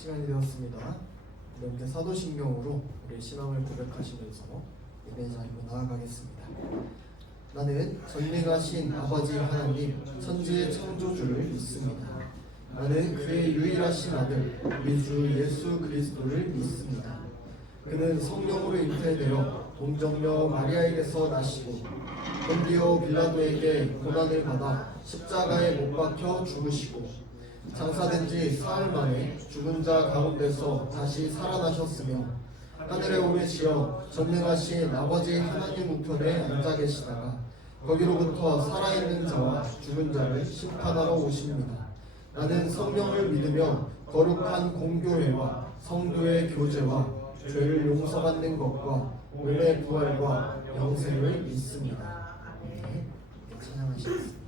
시간이 되었습니다. 이렇게 사도신경으로 우리의 신앙을 고백하시면서 예배 자리로 나아가겠습니다. 나는 전능하신 아버지 하나님 천지의 창조주를 믿습니다. 나는 그의 유일하신 아들 우리 주 예수 그리스도를 믿습니다. 그는 성령으로 잉태되어 동정녀 마리아에게서 나시고 본디오 빌라도에게 고난을 받아 십자가에 못 박혀 죽으시고 장사된 지 사흘 만에 죽은 자 가운데서 다시 살아나셨으며 하늘에 오르시어 전능하신 아버지 하나님 우편에 앉아 계시다가 거기로부터 살아있는 자와 죽은 자를 심판하러 오십니다. 나는 성령을 믿으며 거룩한 공교회와 성도의 교제와 죄를 용서받는 것과 몸의 부활과 영생을 믿습니다. 네, 찬양하시겠습니다.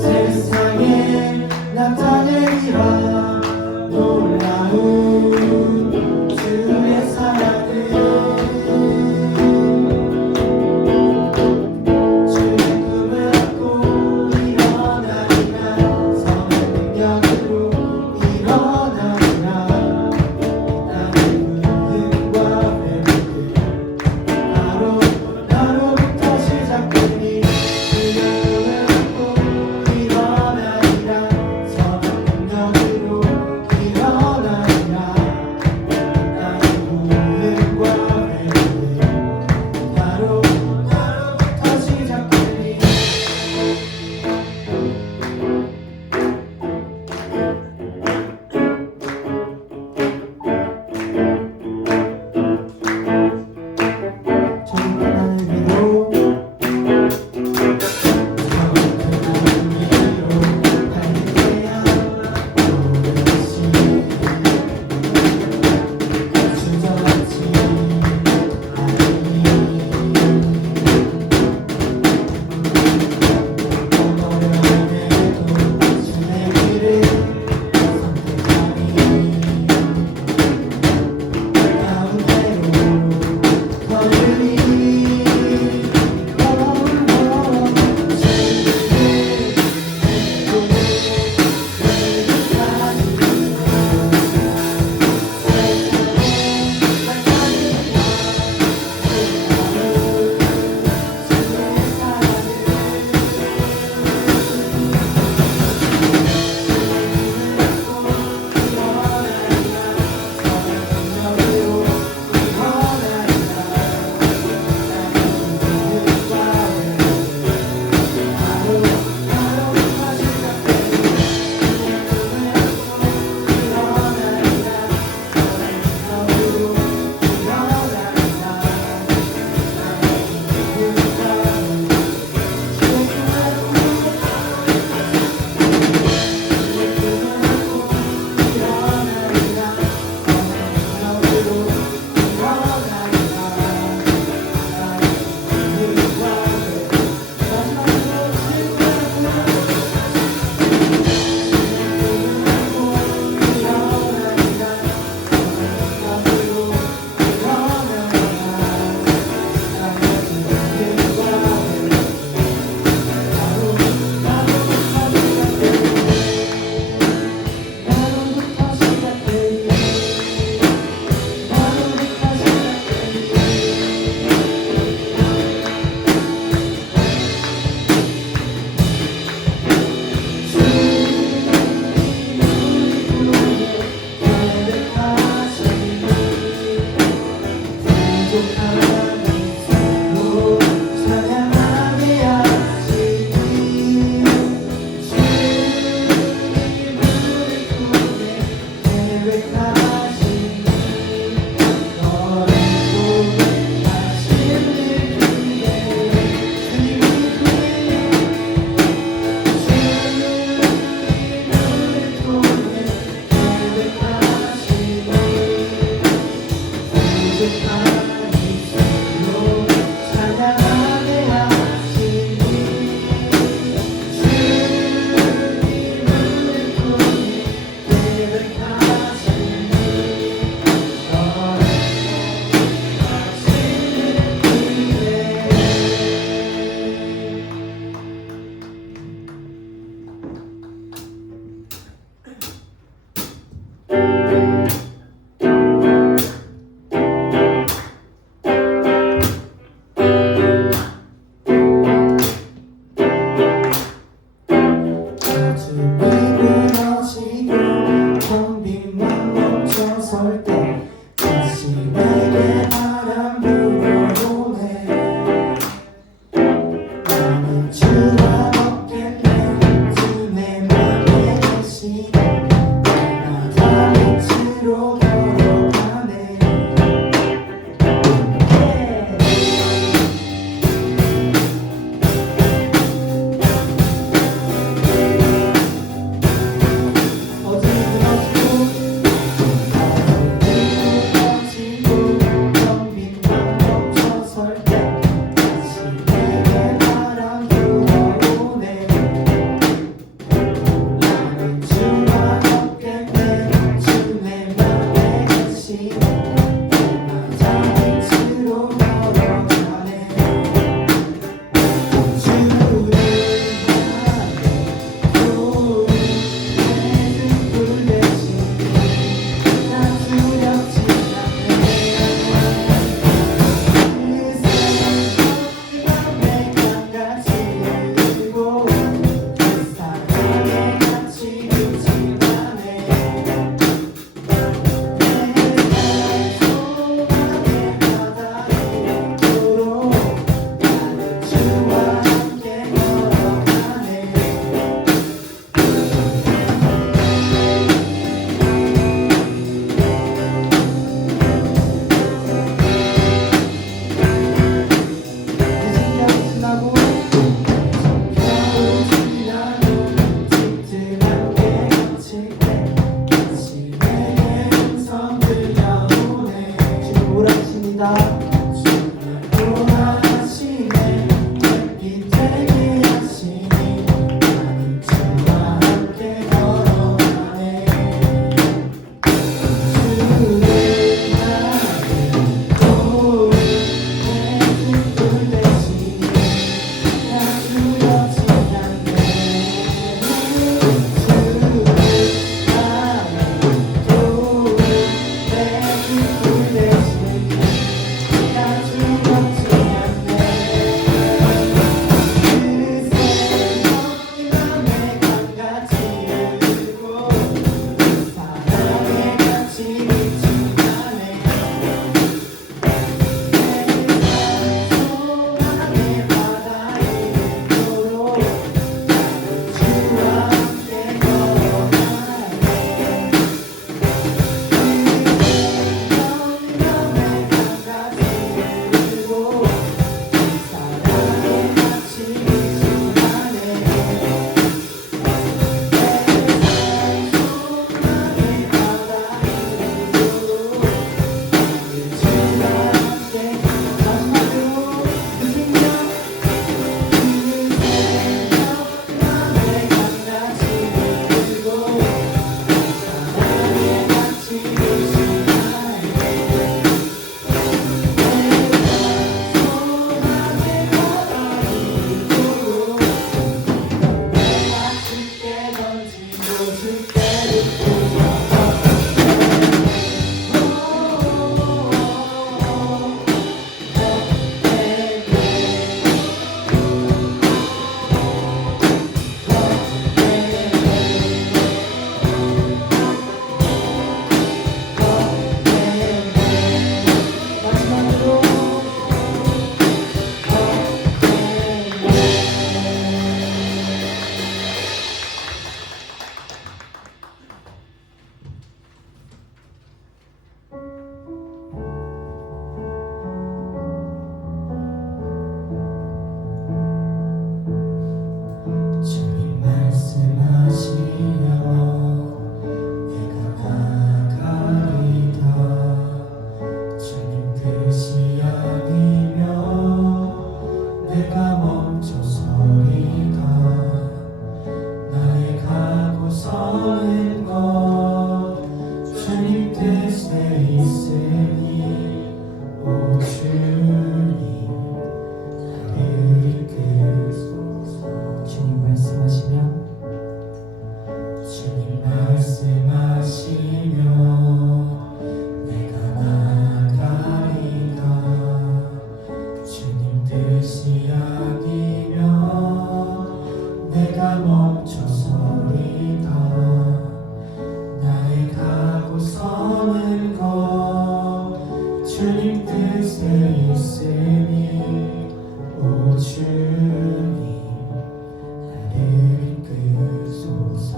세상에 나타내리라. 멈춰서리다. 나의 가고 서는 것 주님 뜻에 있으니 오 주님 나를 이끄소서.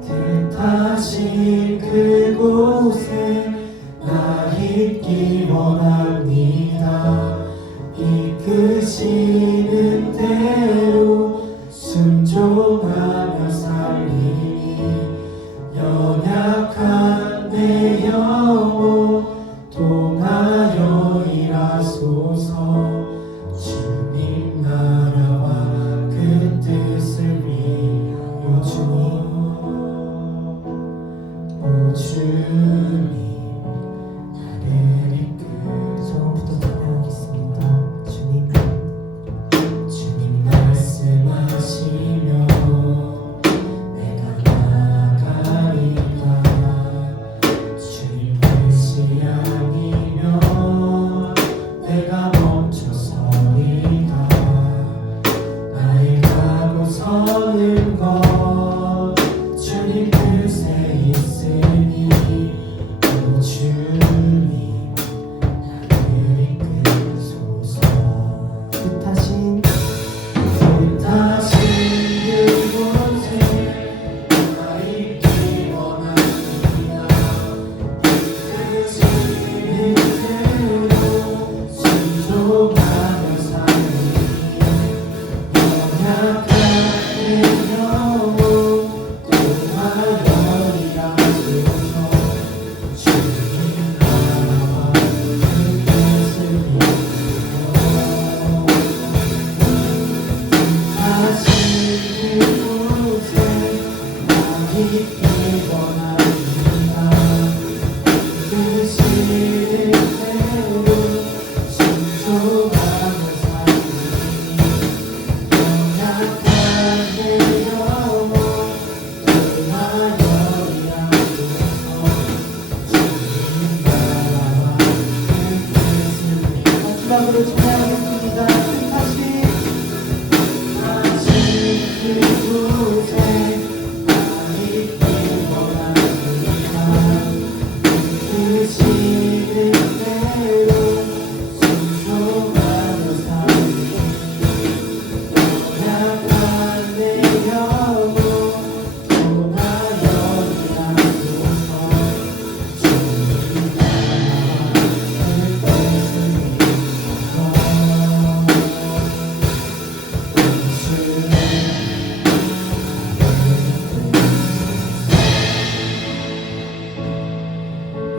뜻하신 그곳에 나 있기 원합니다. 이끄시는 대로 순종하며 살리니 연약한 내 영혼 통하여 일하소서. 주님 나라와 그 뜻을 위하여 주님 오 주님 나를 이끌소서부터 찬양하겠습니다. 주님 말씀하시며 내가 나아가리다. 주님 뜻이 아니면 내가 멈춰서리다. 나의 가고 서는 것 주님 뜻에 있으니 오 주님 나를 이끌소서. 뜻하신 그곳에 나 있기 원합니다. 이끄시는 대로 순종하며 살리니 연약한 내 영혼 통하여 일하소서. 주님 나라와 그 뜻을 위하여 다시 그곳에 나 있기 원합니다. 이끄시는 대로 순종하며 살리니 연약한 내 영혼 통하여 일하소서. 주님 나라와 그 뜻을 위하여 마지막으로 찬양하겠습니다. 다시 그곳에 나 있기 원합니다. 이끄시는 대로 순종하며 살리니 연약한 내 영혼 통하여 일하소서. 주님 나라와 그 뜻을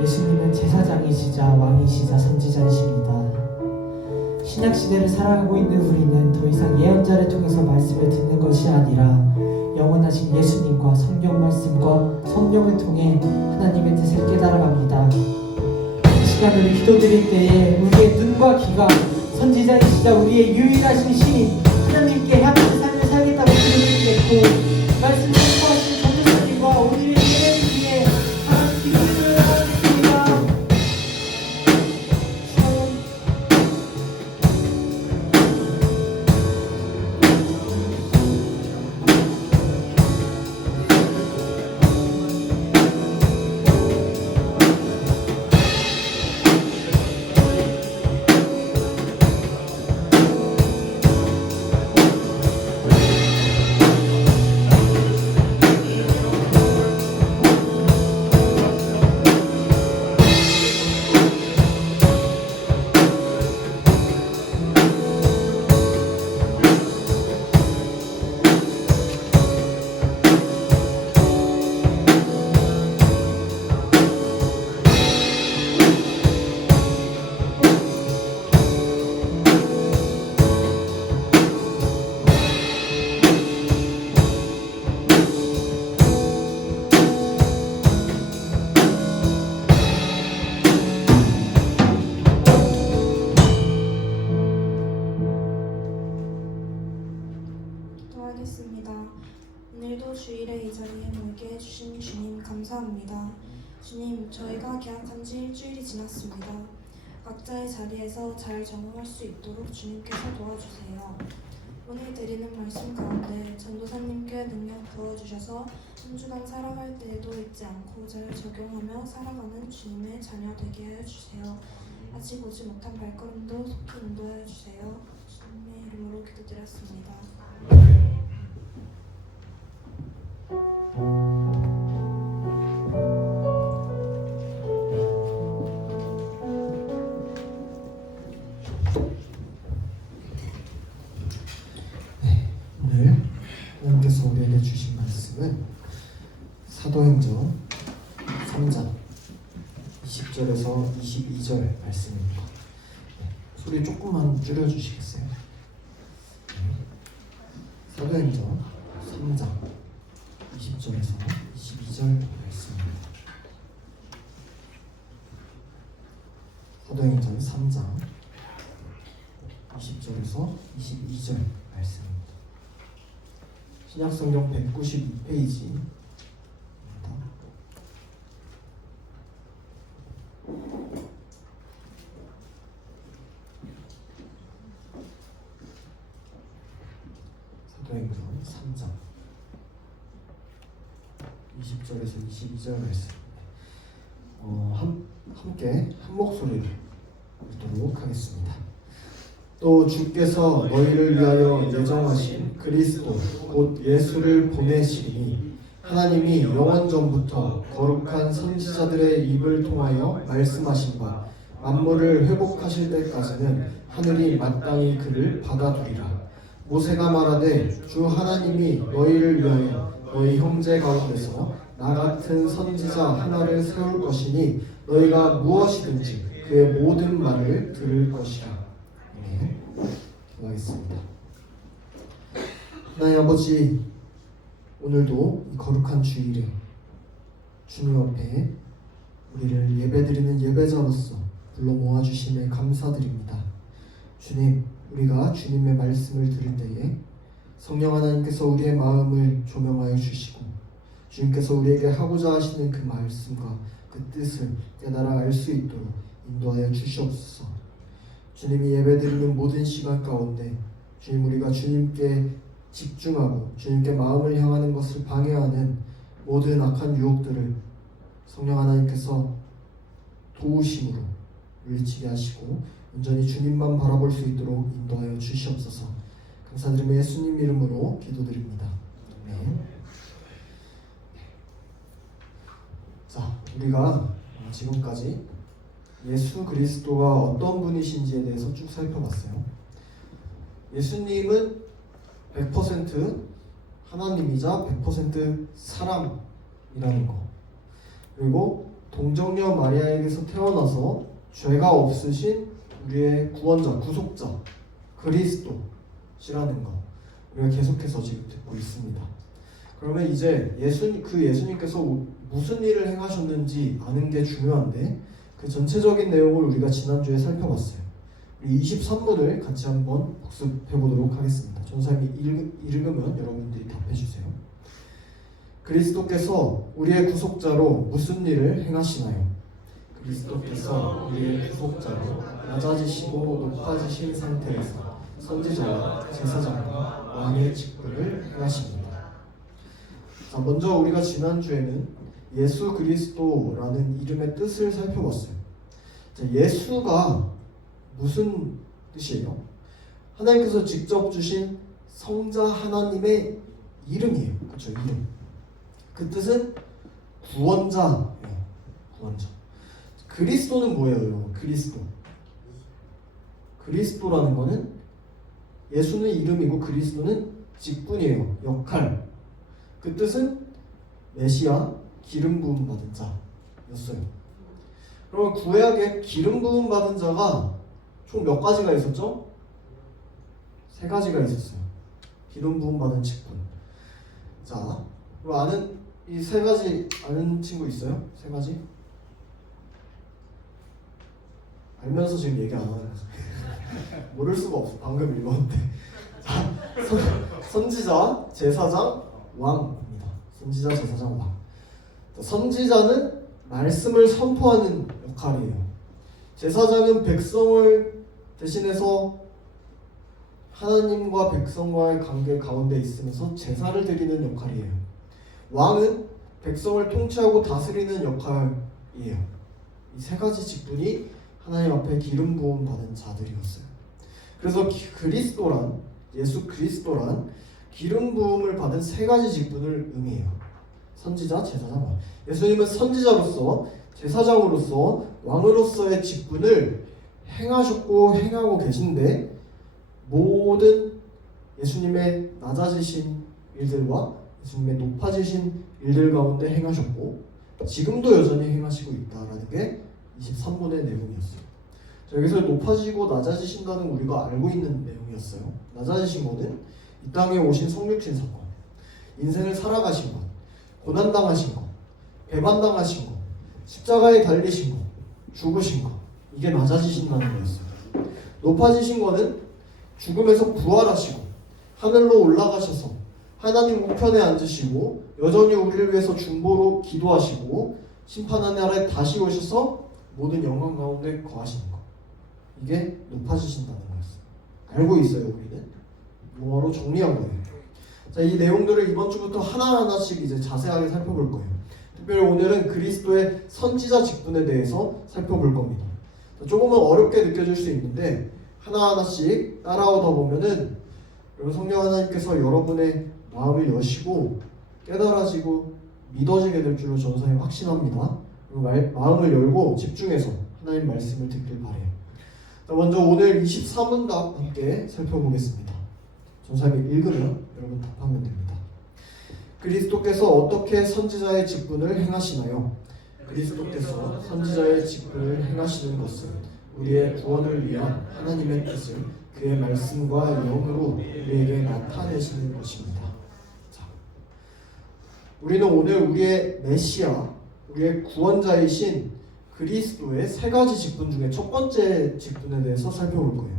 예수님은 제사장이시자 왕이시자 선지자이십니다. 신약시대를 살아가고 있는 우리는 더 이상 예언자를 통해서 말씀을 듣는 것이 아니라 영원하신 예수님과 성경 말씀과 성령을 통해 하나님의 뜻을 깨달아갑니다. 이 시간 우리 기도드릴 때에 우리의 눈과 귀가 선지자이시자 우리의 유일하신 신인 하나님께 향하는 삶을 살겠다고 기도드리겠고 말씀을 선포하신 전도사님과 우리의 예배를 위해 하나님 기도를 하겠습니다. 오늘도 주일에 이 자리에 모이게 해주신 주님 감사합니다. 주님, 저희가 계약한 지 일주일이 지났습니다. 각자의 자리에서 잘 적응할 수 있도록 주님께서 도와주세요. 오늘 드리는 말씀 가운데 전도사님께 능력 부어주셔서 한 주간 살아갈 때에도 잊지 않고 잘 적용하며 살아가는 주님의 자녀 되게 하여 주세요. 아직 오지 못한 발걸음도 속히 인도하여 주세요. 주님의 이름으로 기도드렸습니다. 오늘 하나님께서 우리에게 주신 말씀은 사도행전 3장 20절에서 22절 말씀입니다. 소리 조금만 줄여주시겠어요? 사도행전 3장 20절에서 22절 말씀입니다. 사도행전 3장 20절에서 22절 말씀입니다. 신약성경 192페이지입니다. 사도행전 3장 20절에서 22절 말씀 함께 한 목소리로 읽도록 하겠습니다. 또 주께서 너희를 위하여 예정하신 그리스도 곧 예수를 보내시니 하나님이 영원전부터 거룩한 선지자들의 입을 통하여 말씀하신 바 만물을 회복하실 때까지는 하늘이 마땅히 그를 받아두리라. 모세가 말하되 주 하나님이 너희를 위하여 너희 형제 가운데서 나 같은 선지자 하나를 세울 것이니 너희가 무엇이든지 그의 모든 말을 들을 것이라. 기도하겠습니다. 하나님 아버지, 오늘도 이 거룩한 주일에 주님 앞에 우리를 예배드리는 예배자로서 불러 모아주심에 감사드립니다. 주님, 우리가 주님의 말씀을 들을 때에 성령 하나님께서 우리의 마음을 조명하여 주시고 주님께서 우리에게 하고자 하시는 그 말씀과 그 뜻을 깨달아 알 수 있도록 인도하여 주시옵소서. 주님이 예배드리는 모든 시간 가운데 주님, 우리가 주님께 집중하고 주님께 마음을 향하는 것을 방해하는 모든 악한 유혹들을 성령 하나님께서 도우심으로 물리치게 하시고 온전히 주님만 바라볼 수 있도록 인도하여 주시옵소서. 감사드리며 예수님 이름으로 기도드립니다. 아멘. 자, 우리가 지금까지 예수 그리스도가 어떤 분이신지에 대해서 쭉 살펴봤어요. 예수님은 100% 하나님이자 100% 사람이라는 거, 그리고 동정녀 마리아에게서 태어나서 죄가 없으신 우리의 구원자, 구속자 그리스도시라는 거, 우리가 계속해서 지금 듣고 있습니다. 그러면 이제 예수님께서 무슨 일을 행하셨는지 아는 게 중요한데, 그 전체적인 내용을 우리가 지난주에 살펴봤어요. 우리 23문을 같이 한번 복습해 보도록 하겠습니다. 전사님이 읽으면 여러분들이 답해 주세요. 그리스도께서 우리의 구속자로 무슨 일을 행하시나요? 그리스도께서 우리의 구속자로 낮아지시고 높아지신 상태에서 선지자와 제사장과 왕의 직분을 행하십니다. 자, 먼저 우리가 지난주에는 예수 그리스도라는 이름의 뜻을 살펴봤어요. 자, 예수가 무슨 뜻이에요? 하나님께서 직접 주신 성자 하나님의 이름이에요. 그렇죠? 이름. 그 뜻은 구원자예요. 구원자. 그리스도는 뭐예요, 여러분? 그리스도라는 거는 예수는 이름이고 그리스도는 직분이에요. 역할. 그 뜻은 메시아, 기름 부음 받은 자였어요. 그러면 구약에 기름 부음 받은 자가 총 몇 가지가 있었죠? 3가지가 있었어요. 기름 부음 받은 직분. 자, 그럼 아는 이 3가지 아는 친구 있어요? 3가지? 알면서 지금 얘기 안 하는 모를 수가 없어. 방금 읽었는데. 자, 선지자, 제사장, 왕입니다. 선지자, 제사장, 왕. 선지자는 말씀을 선포하는 역할이에요. 제사장은 백성을 대신해서 하나님과 백성과의 관계 가운데 있으면서 제사를 드리는 역할이에요. 왕은 백성을 통치하고 다스리는 역할이에요. 이 세 가지 직분이 하나님 앞에 기름 부음 받은 자들이었어요. 그래서 그리스도란, 예수 그리스도란 기름 부음을 받은 세 가지 직분을 의미해요. 선지자, 제사장, 왕. 예수님은 선지자로서, 제사장으로서, 왕으로서의 직분을 행하셨고 행하고 계신데, 모든 예수님의 낮아지신 일들과 예수님의 높아지신 일들 가운데 행하셨고 지금도 여전히 행하시고 있다라는 게 23분의 내용이었어요. 자, 여기서 높아지고 낮아지신다는 우리가 알고 있는 내용이었어요. 낮아지신 거는 이 땅에 오신 성육신 사건, 인생을 살아가신 것, 고난당하신 것, 배반당하신 것, 십자가에 달리신 것, 죽으신 것, 이게 낮아지신다는 거였어요. 높아지신 거는 죽음에서 부활하시고 하늘로 올라가셔서 하나님 우편에 앉으시고 여전히 우리를 위해서 중보로 기도하시고 심판하는 날에 다시 오셔서 모든 영광 가운데 거하시는 것, 이게 높아지신다는 거였어요. 알고 있어요. 우리는 영어로 정리한 거예요. 자, 이 내용들을 이번 주부터 하나하나씩 이제 자세하게 살펴볼 거예요. 특별히 오늘은 그리스도의 선지자 직분에 대해서 살펴볼 겁니다. 조금은 어렵게 느껴질 수 있는데 하나하나씩 따라오다 보면은 여러분 성령 하나님께서 여러분의 마음을 여시고 깨달아지고 믿어지게 될 줄로 저는 사실 확신합니다. 그리고 마음을 열고 집중해서 하나님 말씀을 듣길 바래요. 자, 먼저 오늘 24문답 함께 살펴보겠습니다. 전사님 읽으면 여러분 답하면 됩니다. 그리스도께서 어떻게 선지자의 직분을 행하시나요? 그리스도께서 선지자의 직분을 행하시는 것은 우리의 구원을 위한 하나님의 뜻을 그의 말씀과 영으로 우리에게 나타내시는 것입니다. 자, 우리는 오늘 우리의 메시아, 우리의 구원자이신 그리스도의 세 가지 직분 중에 첫 번째 직분에 대해서 살펴볼 거예요.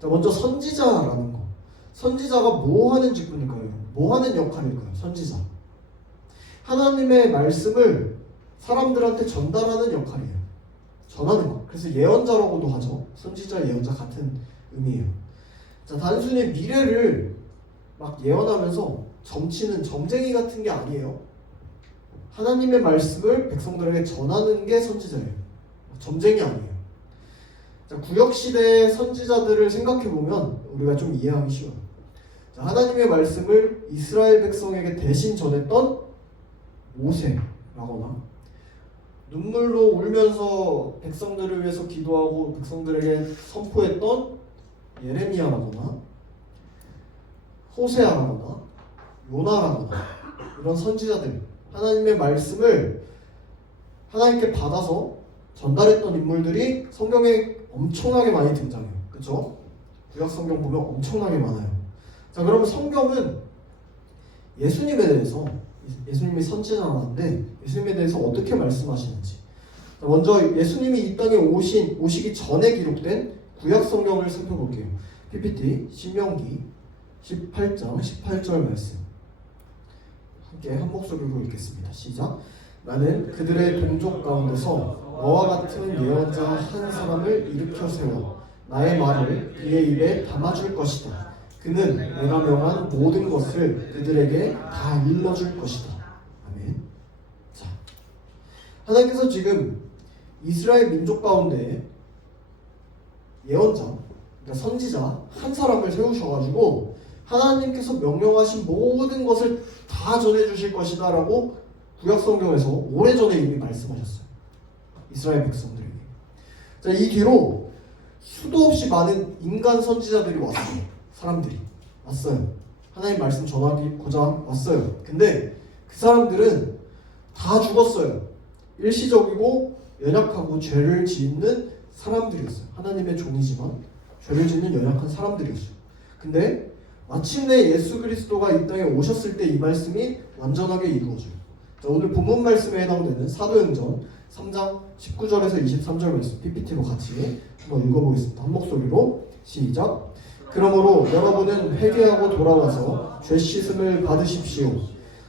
자, 먼저 선지자라는 거. 선지자가 뭐 하는 직분일까요? 뭐 하는 역할일까요? 선지자. 하나님의 말씀을 사람들한테 전달하는 역할이에요. 전하는 것. 그래서 예언자라고도 하죠. 선지자, 예언자 같은 의미예요. 자, 단순히 미래를 막 예언하면서 점치는 점쟁이 같은 게 아니에요. 하나님의 말씀을 백성들에게 전하는 게 선지자예요. 점쟁이 아니에요. 자, 구약시대의 선지자들을 생각해보면 우리가 좀 이해하기 쉬워요. 자, 하나님의 말씀을 이스라엘 백성에게 대신 전했던 모세라거나 눈물로 울면서 백성들을 위해서 기도하고 백성들에게 선포했던 예레미야라거나 호세아라거나 요나라거나 이런 선지자들, 하나님의 말씀을 하나님께 받아서 전달했던 인물들이 성경에 엄청나게 많이 등장해요. 그렇죠? 구약 성경 보면 엄청나게 많아요. 자, 그러면 성경은 예수님에 대해서, 예수님이 선지자라는데 예수님에 대해서 어떻게 말씀하시는지, 자, 먼저 예수님이 이 땅에 오시기 전에 기록된 구약 성경을 살펴볼게요. PPT 신명기 18장 18절 말씀 함께 한 목소리로 읽겠습니다. 시작. 나는 그들의 동족 가운데서 너와 같은 예언자 한 사람을 일으켜 세워 나의 말을 그의 입에 담아줄 것이다. 그는 내가 명한 모든 것을 그들에게 다 일러줄 것이다. 아멘. 자, 하나님께서 지금 이스라엘 민족 가운데 예언자, 그러니까 선지자 한 사람을 세우셔가지고 하나님께서 명령하신 모든 것을 다 전해주실 것이다 라고 구약 성경에서 오래전에 이미 말씀하셨어요. 이스라엘 백성들에게. 자, 이 뒤로 수도 없이 많은 인간 선지자들이 왔어요. 사람들이 왔어요. 하나님 말씀 전하고자 왔어요. 근데 그 사람들은 다 죽었어요. 일시적이고 연약하고 죄를 짓는 사람들이었어요. 하나님의 종이지만 죄를 짓는 연약한 사람들이었어요. 근데 마침내 예수 그리스도가 이 땅에 오셨을 때 이 말씀이 완전하게 이루어져요. 자, 오늘 본문 말씀에 해당되는 사도행전 3장 19절에서 23절 말씀 PPT로 같이 한번 읽어보겠습니다. 한 목소리로 시작. 그러므로 여러분은 회개하고 돌아와서 죄 씻음을 받으십시오.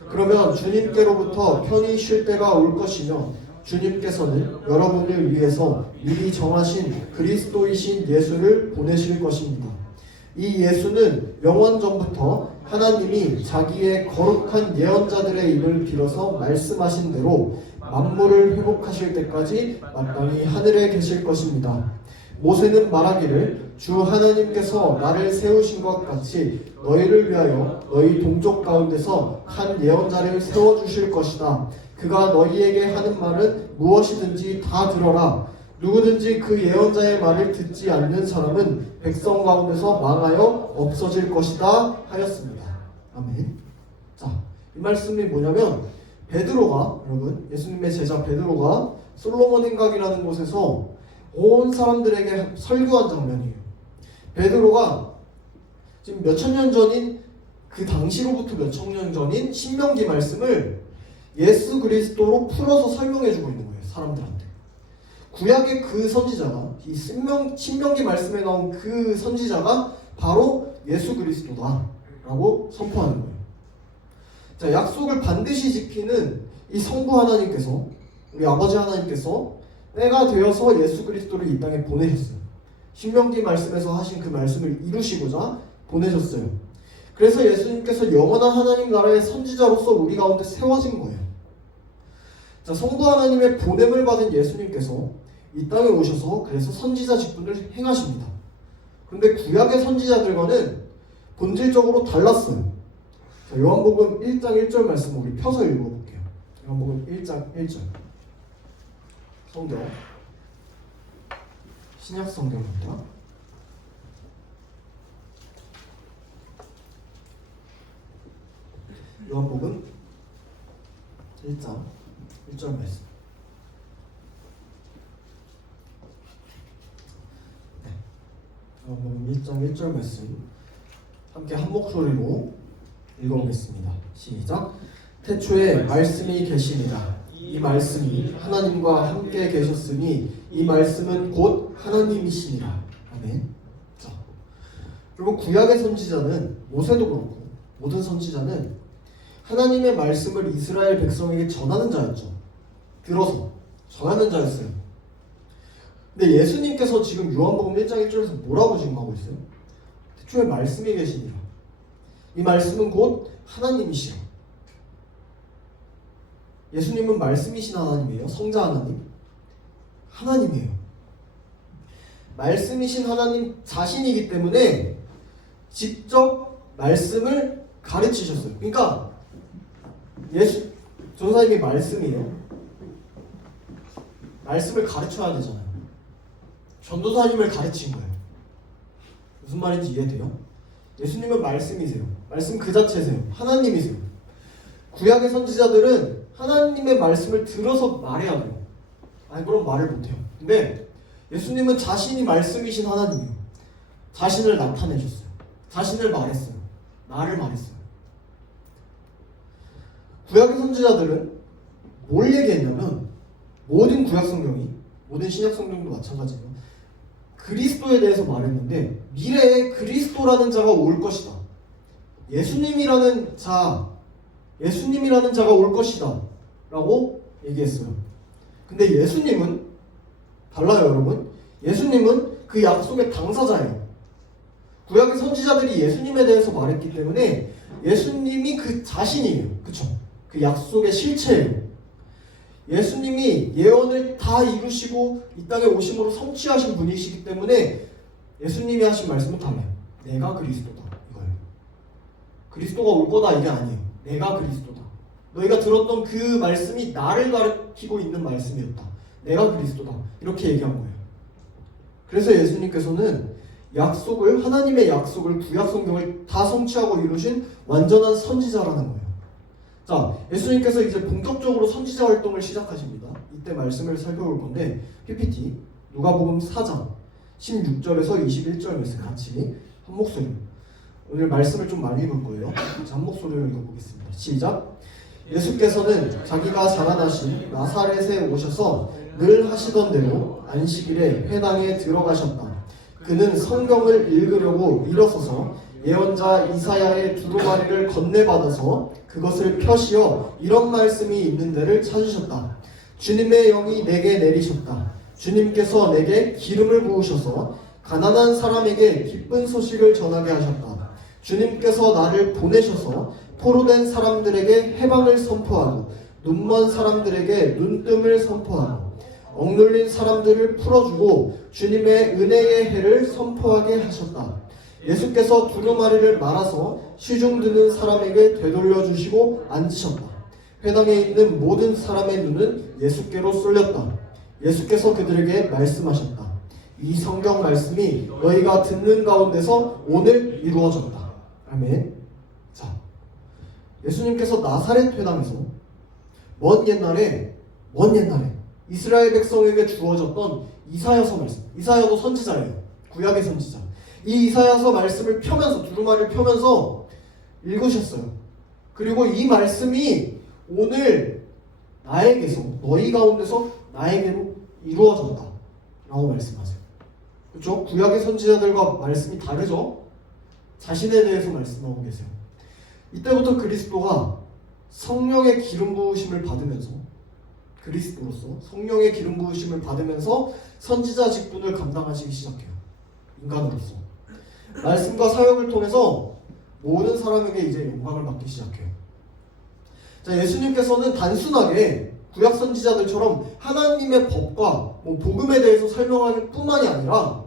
그러면 주님께로부터 편히 쉴 때가 올 것이며 주님께서는 여러분을 위해서 미리 정하신 그리스도이신 예수를 보내실 것입니다. 이 예수는 영원 전부터 하나님이 자기의 거룩한 예언자들의 입을 빌어서 말씀하신 대로 만물을 회복하실 때까지 마땅히 하늘에 계실 것입니다. 모세는 말하기를 주 하나님께서 나를 세우신 것 같이 너희를 위하여 너희 동족 가운데서 한 예언자를 세워주실 것이다. 그가 너희에게 하는 말은 무엇이든지 다 들어라. 누구든지 그 예언자의 말을 듣지 않는 사람은 백성 가운데서 망하여 없어질 것이다 하였습니다. 아멘. 자, 이 말씀이 뭐냐면 베드로가, 여러분, 예수님의 제자 베드로가 솔로몬 행각이라는 곳에서 온 사람들에게 설교한 장면이에요. 베드로가 지금 몇천 년 전인, 그 당시로부터 몇천 년 전인 신명기 말씀을 예수 그리스도로 풀어서 설명해주고 있는 거예요, 사람들한테. 구약의 그 선지자가, 이 신명기 말씀에 나온 그 선지자가 바로 예수 그리스도다라고 선포하는 거예요. 자, 약속을 반드시 지키는 이 성부 하나님께서, 우리 아버지 하나님께서 때가 되어서 예수 그리스도를 이 땅에 보내셨어요. 신명기 말씀에서 하신 그 말씀을 이루시고자 보내셨어요. 그래서 예수님께서 영원한 하나님 나라의 선지자로서 우리 가운데 세워진 거예요. 자, 성부 하나님의 보냄을 받은 예수님께서 이 땅에 오셔서 그래서 선지자 직분을 행하십니다. 그런데 구약의 선지자들과는 본질적으로 달랐어요. 자, 요한복음 1장 1절 말씀 우리 펴서 읽어볼게요. 요한복음 1장 1절 성경, 신약 성경입니다. 요한복음 1장 1절 말씀. 네. 요한복음 1장 1절 말씀 함께 한 목소리로 읽어보겠습니다. 시작. 태초에 말씀이 계시니라. 이 말씀이 하나님과 함께 계셨으니 이 말씀은 곧 하나님이시니라. 아멘. 자, 여러분, 구약의 선지자는, 모세도 그렇고 모든 선지자는 하나님의 말씀을 이스라엘 백성에게 전하는 자였죠. 들어서 전하는 자였어요. 근데 예수님께서 지금 요한복음 1장 1절에서 뭐라고 지금 하고 있어요? 태초에 말씀이 계시니라. 이 말씀은 곧 하나님이시라. 예수님은 말씀이신 하나님이에요? 성자 하나님? 하나님이에요. 말씀이신 하나님 자신이기 때문에 직접 말씀을 가르치셨어요. 그러니까 전사님이 말씀이에요. 말씀을 가르쳐야 되잖아요. 전도사님을 가르친 거예요. 무슨 말인지 이해돼요? 예수님은 말씀이세요. 말씀 그 자체세요. 하나님이세요. 구약의 선지자들은 하나님의 말씀을 들어서 말해야 돼요. 아니, 그럼 말을 못해요. 근데 예수님은 자신이 말씀이신 하나님이에요. 자신을 나타내셨어요. 자신을 말했어요. 나를 말했어요. 구약의 선지자들은 뭘 얘기했냐면, 모든 구약 성경이, 모든 신약 성경도 마찬가지예요. 그리스도에 대해서 말했는데 미래에 그리스도라는 자가 올 것이다. 예수님이라는 자가 올 것이다 라고 얘기했어요. 근데 예수님은 달라요, 여러분. 예수님은 그 약속의 당사자예요. 구약의 선지자들이 예수님에 대해서 말했기 때문에 예수님이 그 자신이에요. 그쵸? 그 약속의 실체예요. 예수님이 예언을 다 이루시고 이 땅에 오심으로 성취하신 분이시기 때문에 예수님이 하신 말씀은 달라요. 내가 그리스도다, 이거예요. 그리스도가 올 거다, 이게 아니에요. 내가 그리스도다. 너희가 들었던 그 말씀이 나를 가리키고 있는 말씀이었다. 내가 그리스도다, 이렇게 얘기한 거예요. 그래서 예수님께서는 하나님의 약속을, 구약 성경을 다 성취하고 이루신 완전한 선지자라는 거예요. 자, 예수님께서 이제 본격적으로 선지자 활동을 시작하십니다. 이때 말씀을 살펴볼 건데, PPT 누가복음 4장 16절에서 21절 말씀 같이 한 목소리로, 오늘 말씀을 좀 많이 읽을 거예요. 한 목소리로 읽어보겠습니다. 시작. 예수께서는 자기가 자라나신 나사렛에 오셔서 늘 하시던 대로 안식일에 회당에 들어가셨다. 그는 성경을 읽으려고 일어서서 예언자 이사야의 두루마리를 건네받아서 그것을 펴시어 이런 말씀이 있는 데를 찾으셨다. 주님의 영이 내게 내리셨다. 주님께서 내게 기름을 부으셔서 가난한 사람에게 기쁜 소식을 전하게 하셨다. 주님께서 나를 보내셔서 포로된 사람들에게 해방을 선포하고 눈먼 사람들에게 눈뜸을 선포하고 억눌린 사람들을 풀어주고 주님의 은혜의 해를 선포하게 하셨다. 예수께서 두루마리를 말아서 시중 드는 사람에게 되돌려 주시고 앉으셨다. 회당에 있는 모든 사람의 눈은 예수께로 쏠렸다. 예수께서 그들에게 말씀하셨다. 이 성경 말씀이 너희가 듣는 가운데서 오늘 이루어졌다. 아멘. 자, 예수님께서 나사렛 회당에서 먼 옛날에 이스라엘 백성에게 주어졌던 이사야서 말씀. 이사야도 선지자예요. 구약의 선지자. 이 이사야서 말씀을 펴면서 두루마리를 펴면서 읽으셨어요. 그리고 이 말씀이 오늘 나에게서 너희 가운데서 나에게로 이루어졌다 라고 말씀하세요. 그렇죠? 구약의 선지자들과 말씀이 다르죠? 자신에 대해서 말씀하고 계세요. 이때부터 그리스도가 성령의 기름 부으심을 받으면서 그리스도로서 성령의 기름 부으심을 받으면서 선지자 직분을 감당하시기 시작해요. 인간으로서 말씀과 사역을 통해서 모든 사람에게 이제 영광을 받기 시작해요. 자, 예수님께서는 단순하게 구약 선지자들처럼 하나님의 법과 복음에 대해서 설명할 뿐만이 아니라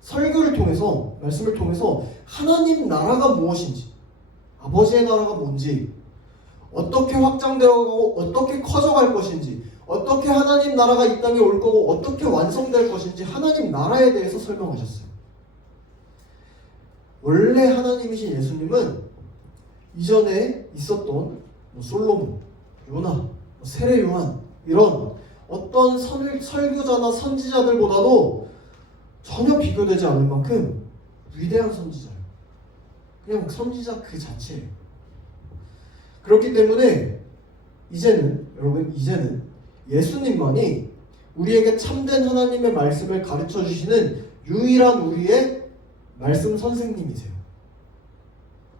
설교를 통해서 말씀을 통해서 하나님 나라가 무엇인지 아버지의 나라가 뭔지 어떻게 확장되어가고 어떻게 커져갈 것인지 어떻게 하나님 나라가 이 땅에 올 거고 어떻게 완성될 것인지 하나님 나라에 대해서 설명하셨어요. 원래 하나님이신 예수님은 이전에 있었던 솔로몬, 요나, 세례 요한 이런 어떤 설교자나 선지자들보다도 전혀 비교되지 않을 만큼 위대한 선지자예요. 그냥 선지자 그 자체예요. 그렇기 때문에 이제는 예수님만이 우리에게 참된 하나님의 말씀을 가르쳐 주시는 유일한 우리의 말씀 선생님이세요.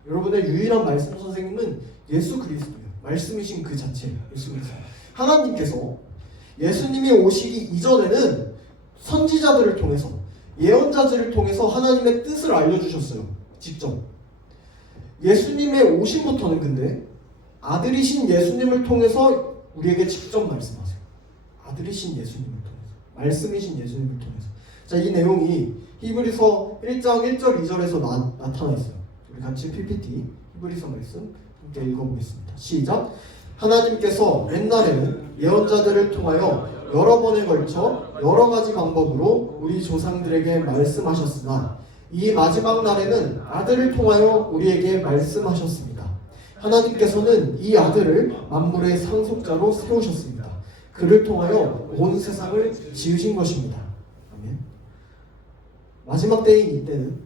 여러분의 유일한 말씀 선생님은 예수 그리스도예요. 말씀이신 그 자체예요. 예수 그리스도. 하나님께서 예수님이 오시기 이전에는 선지자들을 통해서 예언자들을 통해서 하나님의 뜻을 알려주셨어요. 직접. 예수님의 오심부터는 근데 아들이신 예수님을 통해서 우리에게 직접 말씀하세요. 아들이신 예수님을 통해서 말씀이신 예수님을 통해서. 자, 이 내용이 히브리서 1장 1절 2절에서 나타나 있어요. 우리 같이 PPT 히브리서 말씀 함께 읽어보겠습니다. 시작. 하나님께서 옛날에는 예언자들을 통하여 여러 번에 걸쳐 여러 가지 방법으로 우리 조상들에게 말씀하셨으나 이 마지막 날에는 아들을 통하여 우리에게 말씀하셨습니다. 하나님께서는 이 아들을 만물의 상속자로 세우셨습니다. 그를 통하여 온 세상을 지으신 것입니다. 아멘. 마지막 때인 이때는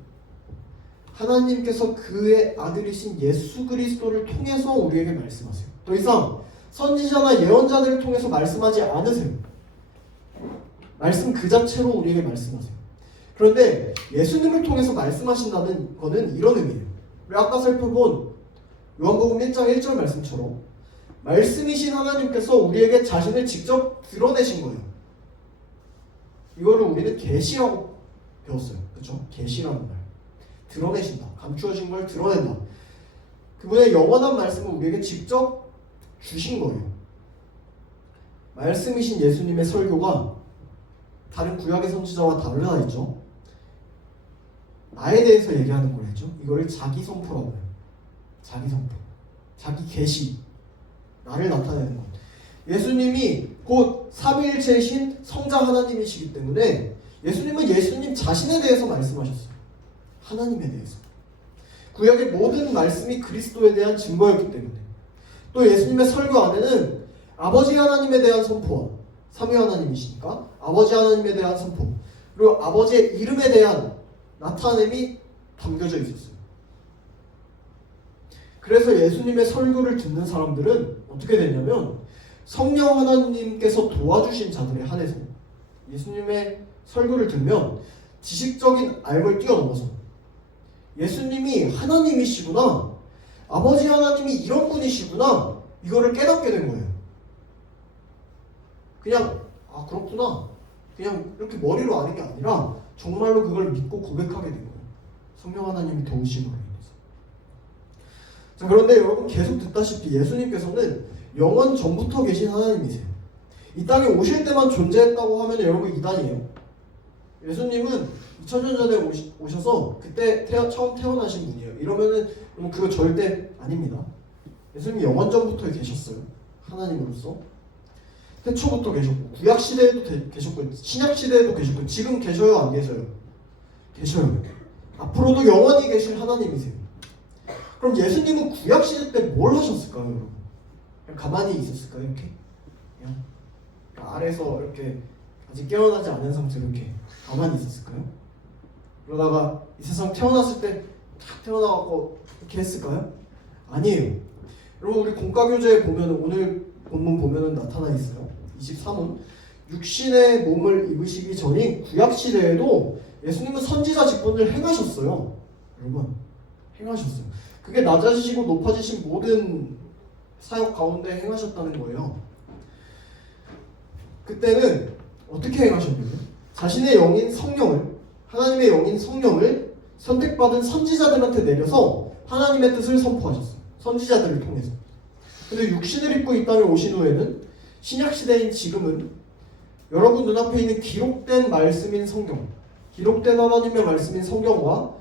하나님께서 그의 아들이신 예수 그리스도를 통해서 우리에게 말씀하세요. 더 이상 선지자나 예언자들을 통해서 말씀하지 않으세요. 말씀 그 자체로 우리에게 말씀하세요. 그런데 예수님을 통해서 말씀하신다는 것은 이런 의미예요. 우리 아까 살펴본 요한복음 1장 1절 말씀처럼 말씀이신 하나님께서 우리에게 자신을 직접 드러내신 거예요. 이거를 우리는 계시라고 배웠어요. 그렇죠? 계시라는 말. 드러내신다. 감추어진 걸 드러낸다. 그분의 영원한 말씀을 우리에게 직접 주신 거예요. 말씀이신 예수님의 설교가 다른 구약의 선지자와 다르다 했죠. 나에 대해서 얘기하는 거랬죠. 이거를 자기 선포라고 해요. 자기 선포. 자기 계시. 나를 나타내는 것. 예수님이 곧 삼위일체이신 성자 하나님이시기 때문에 예수님은 예수님 자신에 대해서 말씀하셨어요. 하나님에 대해서. 구약의 모든 말씀이 그리스도에 대한 증거였기 때문에. 또 예수님의 설교 안에는 아버지 하나님에 대한 선포와 삼위 하나님이시니까 아버지 하나님에 대한 선포 그리고 아버지의 이름에 대한 나타냄이 담겨져 있었어요. 그래서 예수님의 설교를 듣는 사람들은 어떻게 됐냐면 성령 하나님께서 도와주신 자들에 한해서 예수님의 설교를 들으면 지식적인 알을 뛰어넘어서 예수님이 하나님이시구나, 아버지 하나님이 이런 분이시구나, 이거를 깨닫게 된 거예요. 그냥 그렇구나, 그냥 이렇게 머리로 아는 게 아니라 정말로 그걸 믿고 고백하게 된 거예요. 성령 하나님이 도우심으로 인해서. 자, 그런데 여러분 계속 듣다시피 예수님께서는 영원 전부터 계신 하나님이세요. 이 땅에 오실 때만 존재했다고 하면 여러분 이단이에요. 예수님은 2000년 전에 오셔서 그때 처음 태어나신 분이에요. 이러면은 그거 절대 아닙니다. 예수님이 영원 전부터 계셨어요. 하나님으로서. 태초부터 계셨고 구약 시대에도 계셨고 신약 시대에도 계셨고 지금 계셔요, 안 계셔요? 계셔요. 앞으로도 영원히 계실 하나님이세요. 그럼 예수님은 구약 시대 때 뭘 하셨을까요, 여러분? 그냥 가만히 있었을까요, 이렇게? 그냥 아래서 이렇게 아직 깨어나지 않은 상태로 이렇게 가만히 있었을까요? 그러다가 이 세상 태어났을 때 탁 태어나갖고 이렇게 했을까요? 아니에요. 여러분 우리 공과교재에 보면 오늘 본문 보면은 나타나 있어요. 23문 육신의 몸을 입으시기 전인 구약 시대에도 예수님은 선지자 직분을 행하셨어요. 여러분 행하셨어요. 그게 낮아지시고 높아지신 모든 사역 가운데 행하셨다는 거예요. 그때는 어떻게 행하셨냐면 자신의 영인 성령을 하나님의 영인 성령을 선택받은 선지자들한테 내려서 하나님의 뜻을 선포하셨어요. 선지자들을 통해서. 근데 육신을 입고 이 땅에 오신 후에는 신약 시대인 지금은 여러분 눈앞에 있는 기록된 말씀인 성경, 기록된 하나님의 말씀인 성경과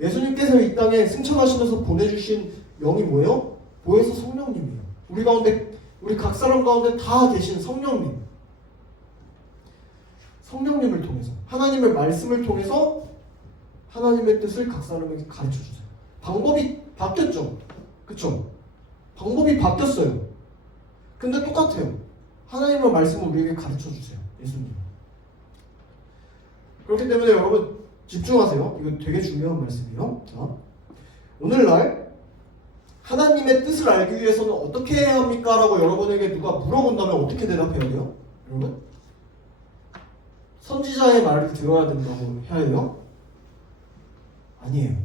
예수님께서 이 땅에 승천하시면서 보내주신 영이 뭐예요? 보혜사 성령님이에요. 우리 가운데, 우리 각 사람 가운데 다 계신 성령님. 성령님을 통해서, 하나님의 말씀을 통해서 하나님의 뜻을 각 사람에게 가르쳐 주세요. 방법이 바뀌었죠. 그쵸? 방법이 바뀌었어요. 근데 똑같아요. 하나님의 말씀을 우리에게 가르쳐 주세요. 예수님. 그렇기 때문에 여러분 집중하세요. 이거 되게 중요한 말씀이에요. 자, 오늘날 하나님의 뜻을 알기 위해서는 어떻게 해야 합니까? 라고 여러분에게 누가 물어본다면 어떻게 대답해야 돼요? 여러분? 선지자의 말을 들어야 된다고 해야 해요? 아니에요.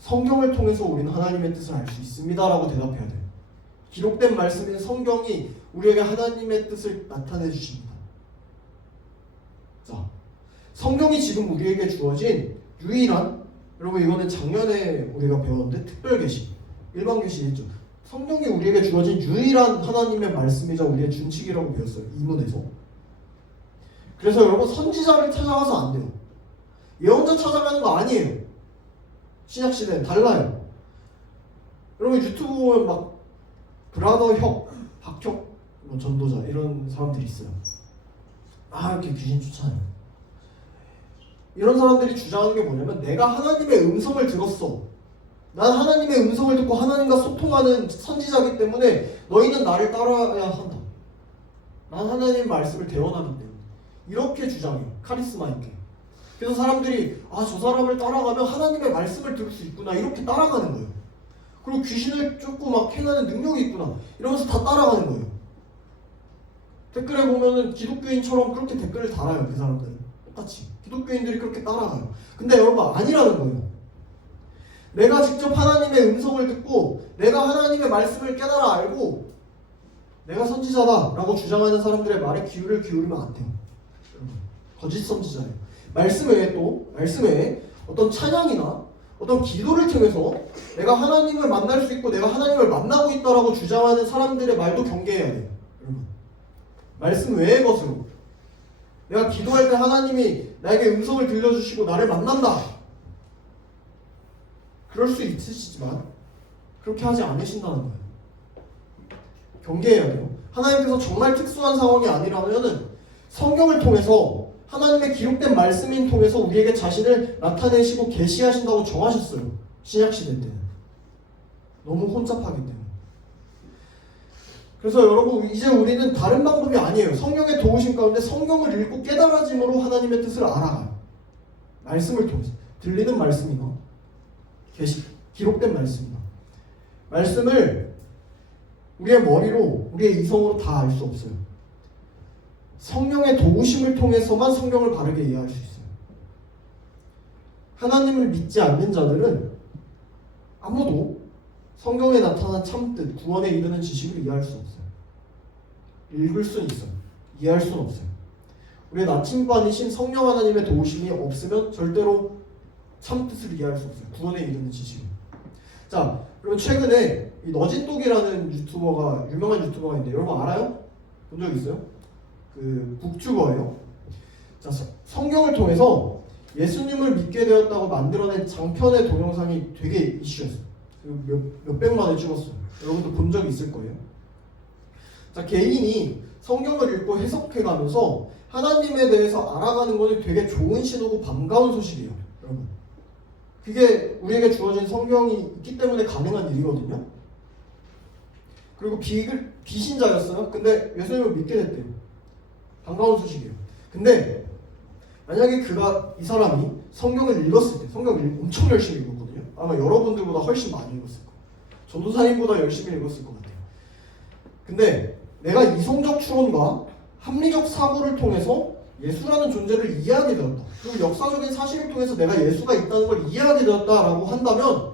성경을 통해서 우리는 하나님의 뜻을 알 수 있습니다 라고 대답해야 돼요. 기록된 말씀인 성경이 우리에게 하나님의 뜻을 나타내 주십니다. 자, 성경이 지금 우리에게 주어진 유일한, 여러분 이거는 작년에 우리가 배웠는데 특별계시, 일반계시 했죠. 성경이 우리에게 주어진 유일한 하나님의 말씀이자 우리의 준칙이라고 배웠어요. 이문에서. 그래서 여러분 선지자를 찾아가서 안 돼요. 예언자 찾아가는 거 아니에요. 신약시대는 달라요. 여러분 유튜브 보면 막 브라더 혁, 박혁, 뭐 전도자 이런 사람들이 있어요. 이렇게 귀신 쫓아요. 이런 사람들이 주장하는 게 뭐냐면 내가 하나님의 음성을 들었어. 난 하나님의 음성을 듣고 하나님과 소통하는 선지자이기 때문에 너희는 나를 따라야 한다. 난 하나님의 말씀을 대언하기 때문에. 이렇게 주장해요. 카리스마 있게. 그래서 사람들이 저 사람을 따라가면 하나님의 말씀을 들을 수 있구나 이렇게 따라가는 거예요. 그리고 귀신을 쫓고 막 해내는 능력이 있구나 이러면서 다 따라가는 거예요. 댓글에 보면은 기독교인처럼 그렇게 댓글을 달아요. 그 사람들은 똑같이 기독교인들이 그렇게 따라가요. 근데 여러분 아니라는 거예요. 내가 직접 하나님의 음성을 듣고 내가 하나님의 말씀을 깨달아 알고 내가 선지자다 라고 주장하는 사람들의 말에 귀를 기울이면 안 돼요. 거짓 선지자예요. 말씀 외에 어떤 찬양이나 어떤 기도를 통해서 내가 하나님을 만날 수 있고 내가 하나님을 만나고 있다라고 주장하는 사람들의 말도 경계해야 돼요. 여러분. 말씀 외의 것으로 내가 기도할 때 하나님이 나에게 음성을 들려주시고 나를 만난다. 그럴 수 있으시지만 그렇게 하지 않으신다는 거예요. 경계해야 돼요. 하나님께서 정말 특수한 상황이 아니라면은 성경을 통해서 하나님의 기록된 말씀인 통해서 우리에게 자신을 나타내시고 계시하신다고 정하셨어요. 신약시대 때는. 너무 혼잡하기 때문에. 그래서 여러분 이제 우리는 다른 방법이 아니에요. 성령의 도우심 가운데 성경을 읽고 깨달아짐으로 하나님의 뜻을 알아가요. 말씀을 통해서. 들리는 말씀이나 기록된 말씀이나. 말씀을 우리의 머리로 우리의 이성으로 다 알 수 없어요. 성령의 도우심을 통해서만 성경을 바르게 이해할 수 있어요. 하나님을 믿지 않는 자들은 아무도 성경에 나타난 참뜻, 구원에 이르는 지식을 이해할 수 없어요. 읽을 수는 있어요. 이해할 수는 없어요. 우리의 나침반이신 성령 하나님의 도우심이 없으면 절대로 참 뜻을 이해할 수 없어요. 구원에 이르는 지식은. 자, 그리고 최근에 이 너진독이라는 유튜버가 유명한 유튜버가 있는데 여러분 알아요? 본 적 있어요? 그 북튜버예요. 자, 성경을 통해서 예수님을 믿게 되었다고 만들어낸 장편의 동영상이 되게 이슈였어요. 몇백만을 찍었어요. 여러분도 본 적이 있을 거예요. 자, 개인이 성경을 읽고 해석해가면서 하나님에 대해서 알아가는 것이 되게 좋은 신호고 반가운 소식이에요. 여러분, 그게 우리에게 주어진 성경이 있기 때문에 가능한 일이거든요. 그리고 비신자였어요. 근데 예수님을 믿게 됐대요. 반가운 소식이에요. 근데 만약에 이 사람이 성경을 읽었을 때, 성경을 엄청 열심히 읽었거든요. 아마 여러분들보다 훨씬 많이 읽었을 거예요. 전도사님보다 열심히 읽었을 것 같아요. 근데 내가 이성적 추론과 합리적 사고를 통해서 예수라는 존재를 이해하게 되었다. 그리고 역사적인 사실을 통해서 내가 예수가 있다는 걸 이해하게 되었다라고 한다면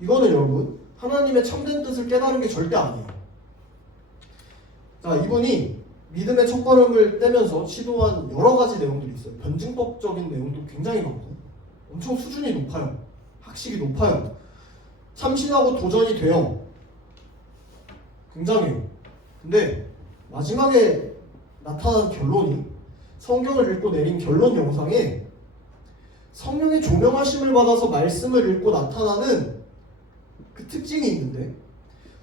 이거는 여러분 하나님의 참된 뜻을 깨달은 게 절대 아니에요. 자, 이분이 믿음의 첫걸음을 떼면서 시도한 여러 가지 내용들이 있어요. 변증법적인 내용도 굉장히 많고 엄청 수준이 높아요. 학식이 높아요. 참신하고 도전이 돼요. 굉장해요. 근데 마지막에 나타난 결론이 성경을 읽고 내린 결론 영상에 성령의 조명하심을 받아서 말씀을 읽고 나타나는 그 특징이 있는데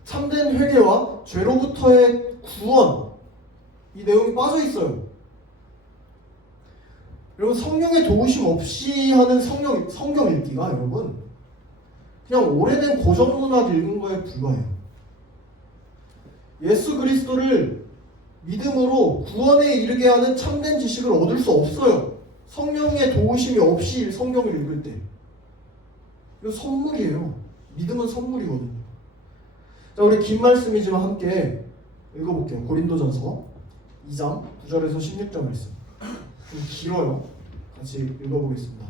참된 회개와 죄로부터의 구원 이 내용이 빠져 있어요. 여러분 성령의 도우심 없이 하는 성경 읽기가 여러분 그냥 오래된 고전 문학 읽은 거에 불과해요. 예수 그리스도를 믿음으로 구원에 이르게 하는 참된 지식을 얻을 수 없어요. 성령의 도우심이 없이 성경을 읽을 때. 이거 선물이에요. 믿음은 선물이거든요. 자, 우리 긴 말씀이지만 함께 읽어볼게요. 고린도전서 2장 9절에서 16절 말씀. 좀 길어요. 같이 읽어보겠습니다.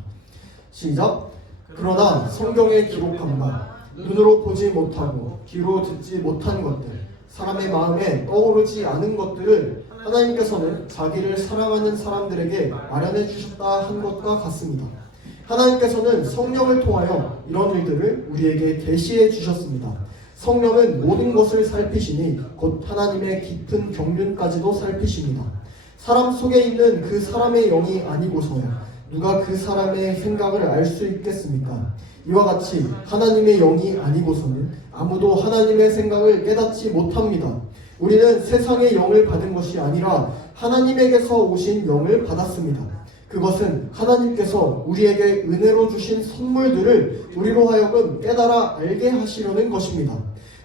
시작. 그러나 성경에 기록한 바 눈으로 보지 못하고 귀로 듣지 못한 것들 사람의 마음에 떠오르지 않은 것들을 하나님께서는 자기를 사랑하는 사람들에게 마련해 주셨다 한 것과 같습니다. 하나님께서는 성령을 통하여 이런 일들을 우리에게 계시해 주셨습니다. 성령은 모든 것을 살피시니 곧 하나님의 깊은 경륜까지도 살피십니다. 사람 속에 있는 그 사람의 영이 아니고서야 누가 그 사람의 생각을 알 수 있겠습니까? 이와 같이 하나님의 영이 아니고서는 아무도 하나님의 생각을 깨닫지 못합니다. 우리는 세상의 영을 받은 것이 아니라 하나님에게서 오신 영을 받았습니다. 그것은 하나님께서 우리에게 은혜로 주신 선물들을 우리로 하여금 깨달아 알게 하시려는 것입니다.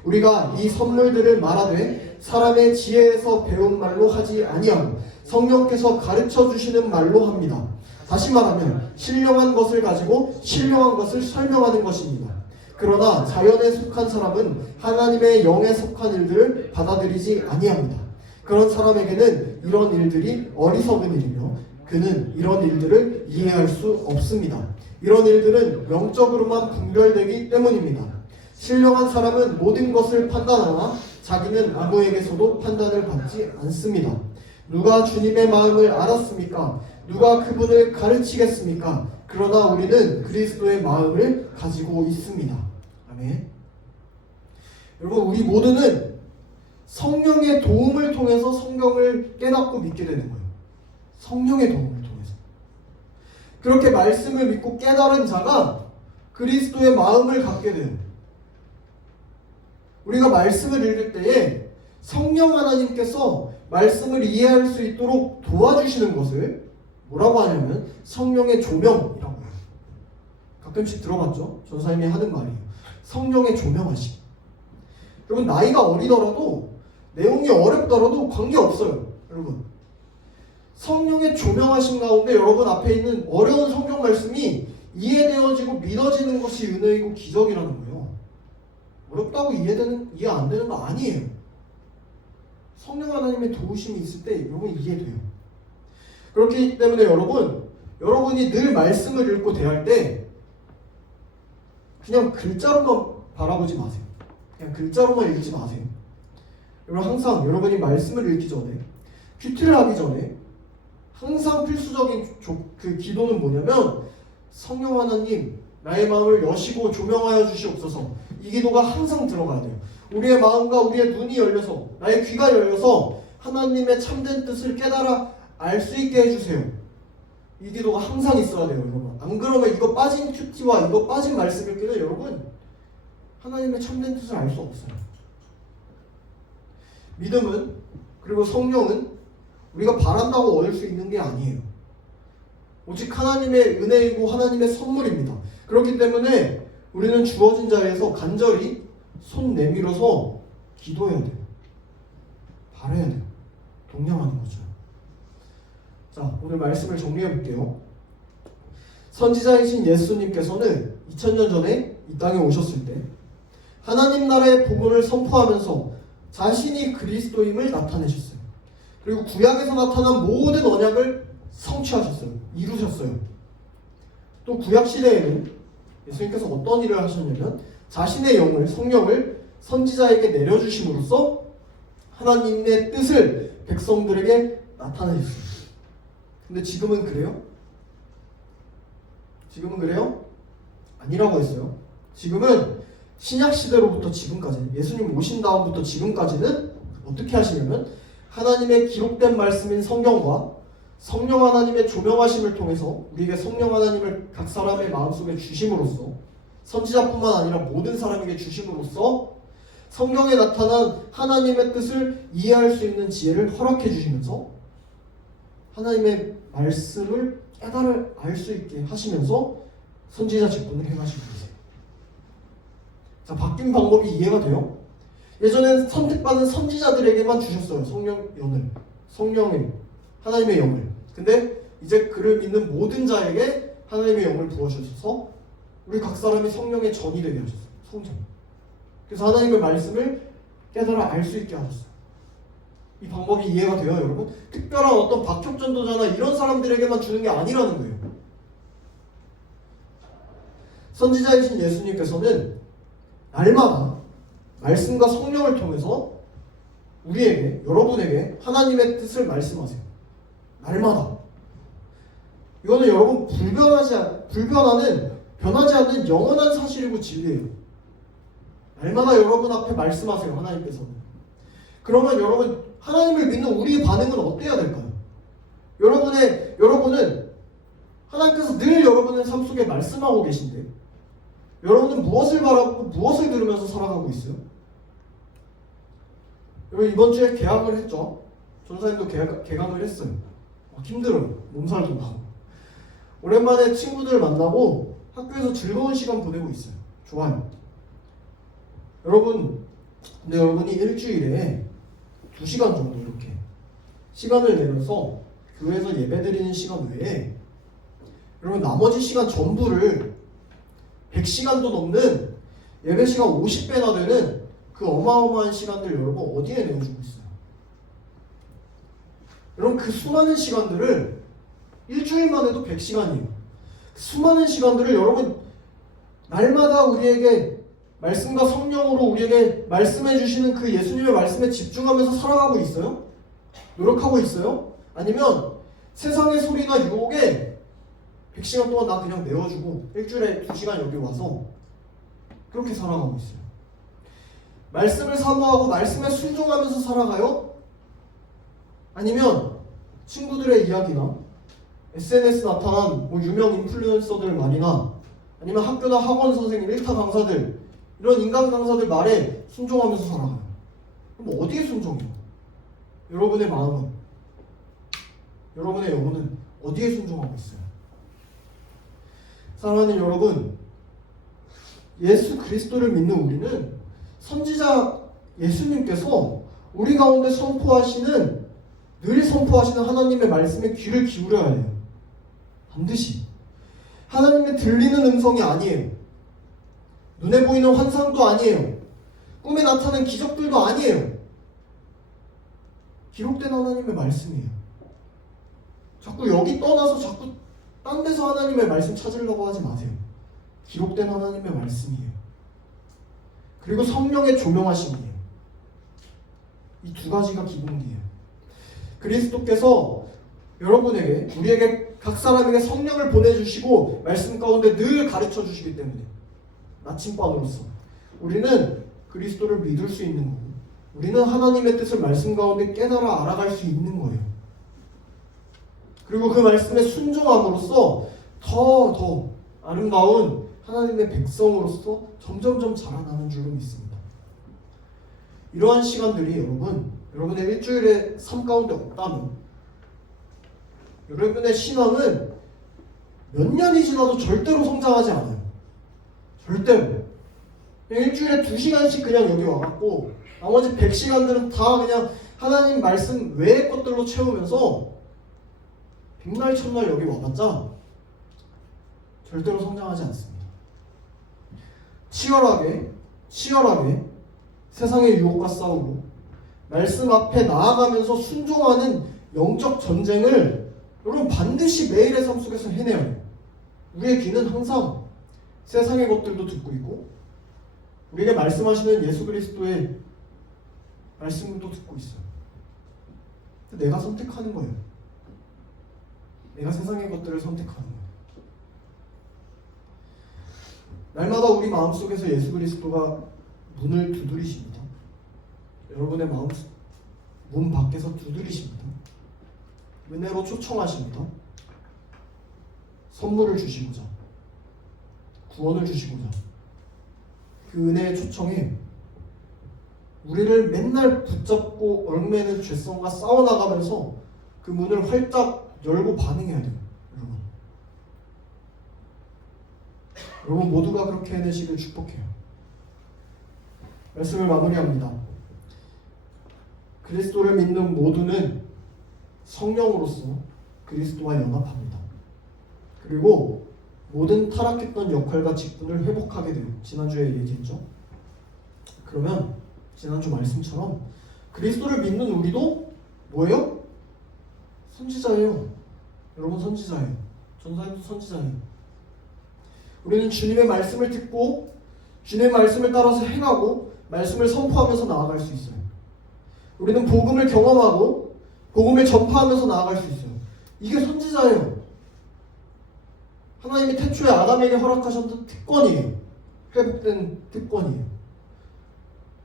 우리가 이 선물들을 말하되 사람의 지혜에서 배운 말로 하지 아니하고 성령께서 가르쳐 주시는 말로 합니다. 다시 말하면 신령한 것을 가지고 신령한 것을 설명하는 것입니다. 그러나 자연에 속한 사람은 하나님의 영에 속한 일들을 받아들이지 아니합니다. 그런 사람에게는 이런 일들이 어리석은 일이며 그는 이런 일들을 이해할 수 없습니다. 이런 일들은 영적으로만 분별되기 때문입니다. 신령한 사람은 모든 것을 판단하나 자기는 아무에게서도 판단을 받지 않습니다. 누가 주님의 마음을 알았습니까? 누가 그분을 가르치겠습니까? 그러나 우리는 그리스도의 마음을 가지고 있습니다. 아멘. 여러분, 우리 모두는 성령의 도움을 통해서 성경을 깨닫고 믿게 되는 거예요. 성령의 도움을 통해서. 그렇게 말씀을 믿고 깨달은 자가 그리스도의 마음을 갖게 돼요. 우리가 말씀을 읽을 때에 성령 하나님께서 말씀을 이해할 수 있도록 도와주시는 것을 뭐라고 하냐면 성령의 조명이라고 해요. 가끔씩 들어봤죠? 전사님이 하는 말이에요. 성령의 조명하심. 여러분 나이가 어리더라도 내용이 어렵더라도 관계없어요. 여러분 성령의 조명하심 가운데 여러분 앞에 있는 어려운 성경 말씀이 이해되어지고 믿어지는 것이 은혜이고 기적이라는 거예요. 어렵다고 이해 안 되는 거 아니에요. 성령 하나님의 도우심이 있을 때 여러분 이해돼요. 그렇기 때문에 여러분이 늘 말씀을 읽고 대할 때 그냥 글자로만 바라보지 마세요. 그냥 글자로만 읽지 마세요. 여러분 항상 여러분이 말씀을 읽기 전에 큐티를 하기 전에 항상 필수적인 그 기도는 뭐냐면 성령 하나님 나의 마음을 여시고 조명하여 주시옵소서. 이 기도가 항상 들어가야 돼요. 우리의 마음과 우리의 눈이 열려서 나의 귀가 열려서 하나님의 참된 뜻을 깨달아 알 수 있게 해주세요. 이 기도가 항상 있어야 돼요, 여러분. 안 그러면 이거 빠진 큐티와 이거 빠진 말씀 읽기는 여러분 하나님의 참된 뜻을 알 수 없어요. 믿음은 그리고 성령은 우리가 바란다고 얻을 수 있는 게 아니에요. 오직 하나님의 은혜이고 하나님의 선물입니다. 그렇기 때문에 우리는 주어진 자리에서 간절히 손 내밀어서 기도해야 돼요. 바라야 돼요. 동냥하는 거죠. 자, 오늘 말씀을 정리해 볼게요. 선지자이신 예수님께서는 2000년 전에 이 땅에 오셨을 때 하나님 나라의 복음을 선포하면서 자신이 그리스도임을 나타내셨어요. 그리고 구약에서 나타난 모든 언약을 성취하셨어요. 이루셨어요. 또 구약 시대에는 예수님께서 어떤 일을 하셨냐면 자신의 영을, 성령을 선지자에게 내려주심으로써 하나님의 뜻을 백성들에게 나타내셨어요. 근데 지금은 그래요? 지금은 그래요? 아니라고 했어요. 지금은 신약 시대로부터 지금까지, 예수님 오신 다음부터 지금까지는 어떻게 하시냐면 하나님의 기록된 말씀인 성경과 성령 하나님의 조명하심을 통해서 우리에게 성령 하나님을 각 사람의 마음속에 주심으로써 선지자뿐만 아니라 모든 사람에게 주심으로써 성경에 나타난 하나님의 뜻을 이해할 수 있는 지혜를 허락해 주시면서 하나님의 말씀을 깨달아 알 수 있게 하시면서 선지자 직분을 행하시고 계세요. 자, 바뀐 방법이 이해가 돼요? 예전엔 선택받은 선지자들에게만 주셨어요. 성령의 하나님의 영을. 근데 이제 그를 믿는 모든 자에게 하나님의 영을 부어주셔서 우리 각 사람이 성령의 전이 되게 하셨어요. 성전. 그래서 하나님의 말씀을 깨달아 알 수 있게 하셨어요. 이 방법이 이해가 돼요, 여러분? 특별한 어떤 박혁 전도자나 이런 사람들에게만 주는 게 아니라는 거예요. 선지자이신 예수님께서는 날마다 말씀과 성령을 통해서 우리에게, 여러분에게 하나님의 뜻을 말씀하세요. 날마다. 이거는 여러분 변하지 않는 영원한 사실이고 진리예요. 날마다 여러분 앞에 말씀하세요, 하나님께서는. 그러면 여러분, 하나님을 믿는 우리의 반응은 어때야 될까요? 여러분은 하나님께서 늘 여러분의 삶 속에 말씀하고 계신데 여러분은 무엇을 바라고 무엇을 들으면서 살아가고 있어요? 여러분, 이번 주에 개강을 했죠? 전사님도 개강을 했어요. 힘들어요. 몸살도 나고. 오랜만에 친구들 만나고 학교에서 즐거운 시간 보내고 있어요. 좋아요. 근데 여러분이 일주일에 2시간 정도 이렇게 시간을 내면서 교회에서 예배드리는 시간 외에 여러분 나머지 시간 전부를 100시간도 넘는 예배 시간 50배나 되는 그 어마어마한 시간들 여러분 어디에 내어주고 있어요? 여러분 그 수많은 시간들을 일주일만 해도 100시간이에요. 수많은 시간들을 여러분 날마다 우리에게 말씀과 성령으로 우리에게 말씀해 주시는 그 예수님의 말씀에 집중하면서 살아가고 있어요? 노력하고 있어요? 아니면 세상의 소리나 유혹에 100시간 동안 나 그냥 내어주고 일주일에 2시간 여기 와서 그렇게 살아가고 있어요. 말씀을 사모하고 말씀에 순종하면서 살아가요? 아니면 친구들의 이야기나 SNS 나타난 유명 인플루언서들 말이나 아니면 학교나 학원 선생님, 일타 강사들 이런 인간 강사들 말에 순종하면서 살아가요. 그럼 어디에 순종해요? 여러분의 마음은, 여러분의 영혼은 어디에 순종하고 있어요? 사랑하는 여러분, 예수 그리스도를 믿는 우리는 선지자 예수님께서 우리 가운데 늘 선포하시는 하나님의 말씀에 귀를 기울여야 해요. 반드시. 하나님의 들리는 음성이 아니에요. 눈에 보이는 환상도 아니에요. 꿈에 나타나는 기적들도 아니에요. 기록된 하나님의 말씀이에요. 자꾸 여기 떠나서 자꾸 딴 데서 하나님의 말씀 찾으려고 하지 마세요. 기록된 하나님의 말씀이에요. 그리고 성령의 조명하심이에요. 이 두 가지가 기본이에요. 그리스도께서 여러분에게, 우리에게 각 사람에게 성령을 보내주시고 말씀 가운데 늘 가르쳐 주시기 때문에 나침반으로서 우리는 그리스도를 믿을 수 있는 거고, 우리는 하나님의 뜻을 말씀 가운데 깨달아 알아갈 수 있는 거예요. 그리고 그 말씀에 순종함으로써 더 아름다운 하나님의 백성으로서 점점점 자라나는 줄로 믿습니다. 이러한 시간들이 여러분의 일주일의 삶 가운데 없다면 여러분의 신앙은 몇 년이 지나도 절대로 성장하지 않아요. 절대로. 그냥 일주일에 2시간씩 그냥 여기 와갖고 나머지 100시간들은 다 그냥 하나님 말씀 외의 것들로 채우면서 백날 첫날 여기 와봤자 절대로 성장하지 않습니다. 치열하게 세상의 유혹과 싸우고 말씀 앞에 나아가면서 순종하는 영적 전쟁을 여러분 반드시 매일의 삶 속에서 해내야 해요. 우리의 귀는 항상 세상의 것들도 듣고 있고 우리에게 말씀하시는 예수 그리스도의 말씀도 듣고 있어요. 내가 선택하는 거예요. 내가 세상의 것들을 선택하는 거예요. 날마다 우리 마음속에서 예수 그리스도가 문을 두드리십니다. 여러분의 마음 문 밖에서 두드리십니다. 은혜로 초청하십니다. 선물을 주시고자, 구원을 주시고자, 그 은혜의 초청에 우리를 맨날 붙잡고 얽매는 죄성과 싸워나가면서 그 문을 활짝 열고 반응해야 돼요. 여러분 모두가 그렇게 해내시길 축복해요. 말씀을 마무리합니다. 그리스도를 믿는 모두는 성령으로서 그리스도와 연합합니다. 그리고 모든 타락했던 역할과 직분을 회복하게 돼요. 지난주에 얘기했죠. 그러면 지난주 말씀처럼 그리스도를 믿는 우리도 뭐예요? 선지자예요. 여러분 선지자예요. 전사님도 선지자예요. 우리는 주님의 말씀을 듣고 주님의 말씀을 따라서 행하고 말씀을 선포하면서 나아갈 수 있어요. 우리는 복음을 경험하고 복음을 전파하면서 나아갈 수 있어요. 이게 선지자예요. 하나님이 태초에 아담에게 허락하셨던 특권이에요. 회복된 특권이에요.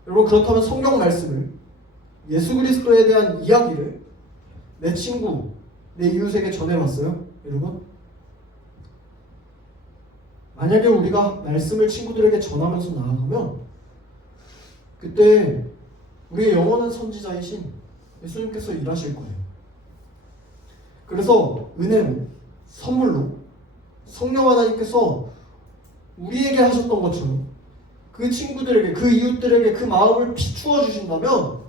여러분 그렇다면 성경 말씀을, 예수 그리스도에 대한 이야기를 내 친구, 내 이웃에게 전해봤어요? 여러분? 만약에 우리가 말씀을 친구들에게 전하면서 나아가면 그때 우리의 영원한 선지자이신 예수님께서 일하실 거예요. 그래서 은혜로, 선물로 성령 하나님께서 우리에게 하셨던 것처럼 그 친구들에게, 그 이웃들에게 그 마음을 비추어 주신다면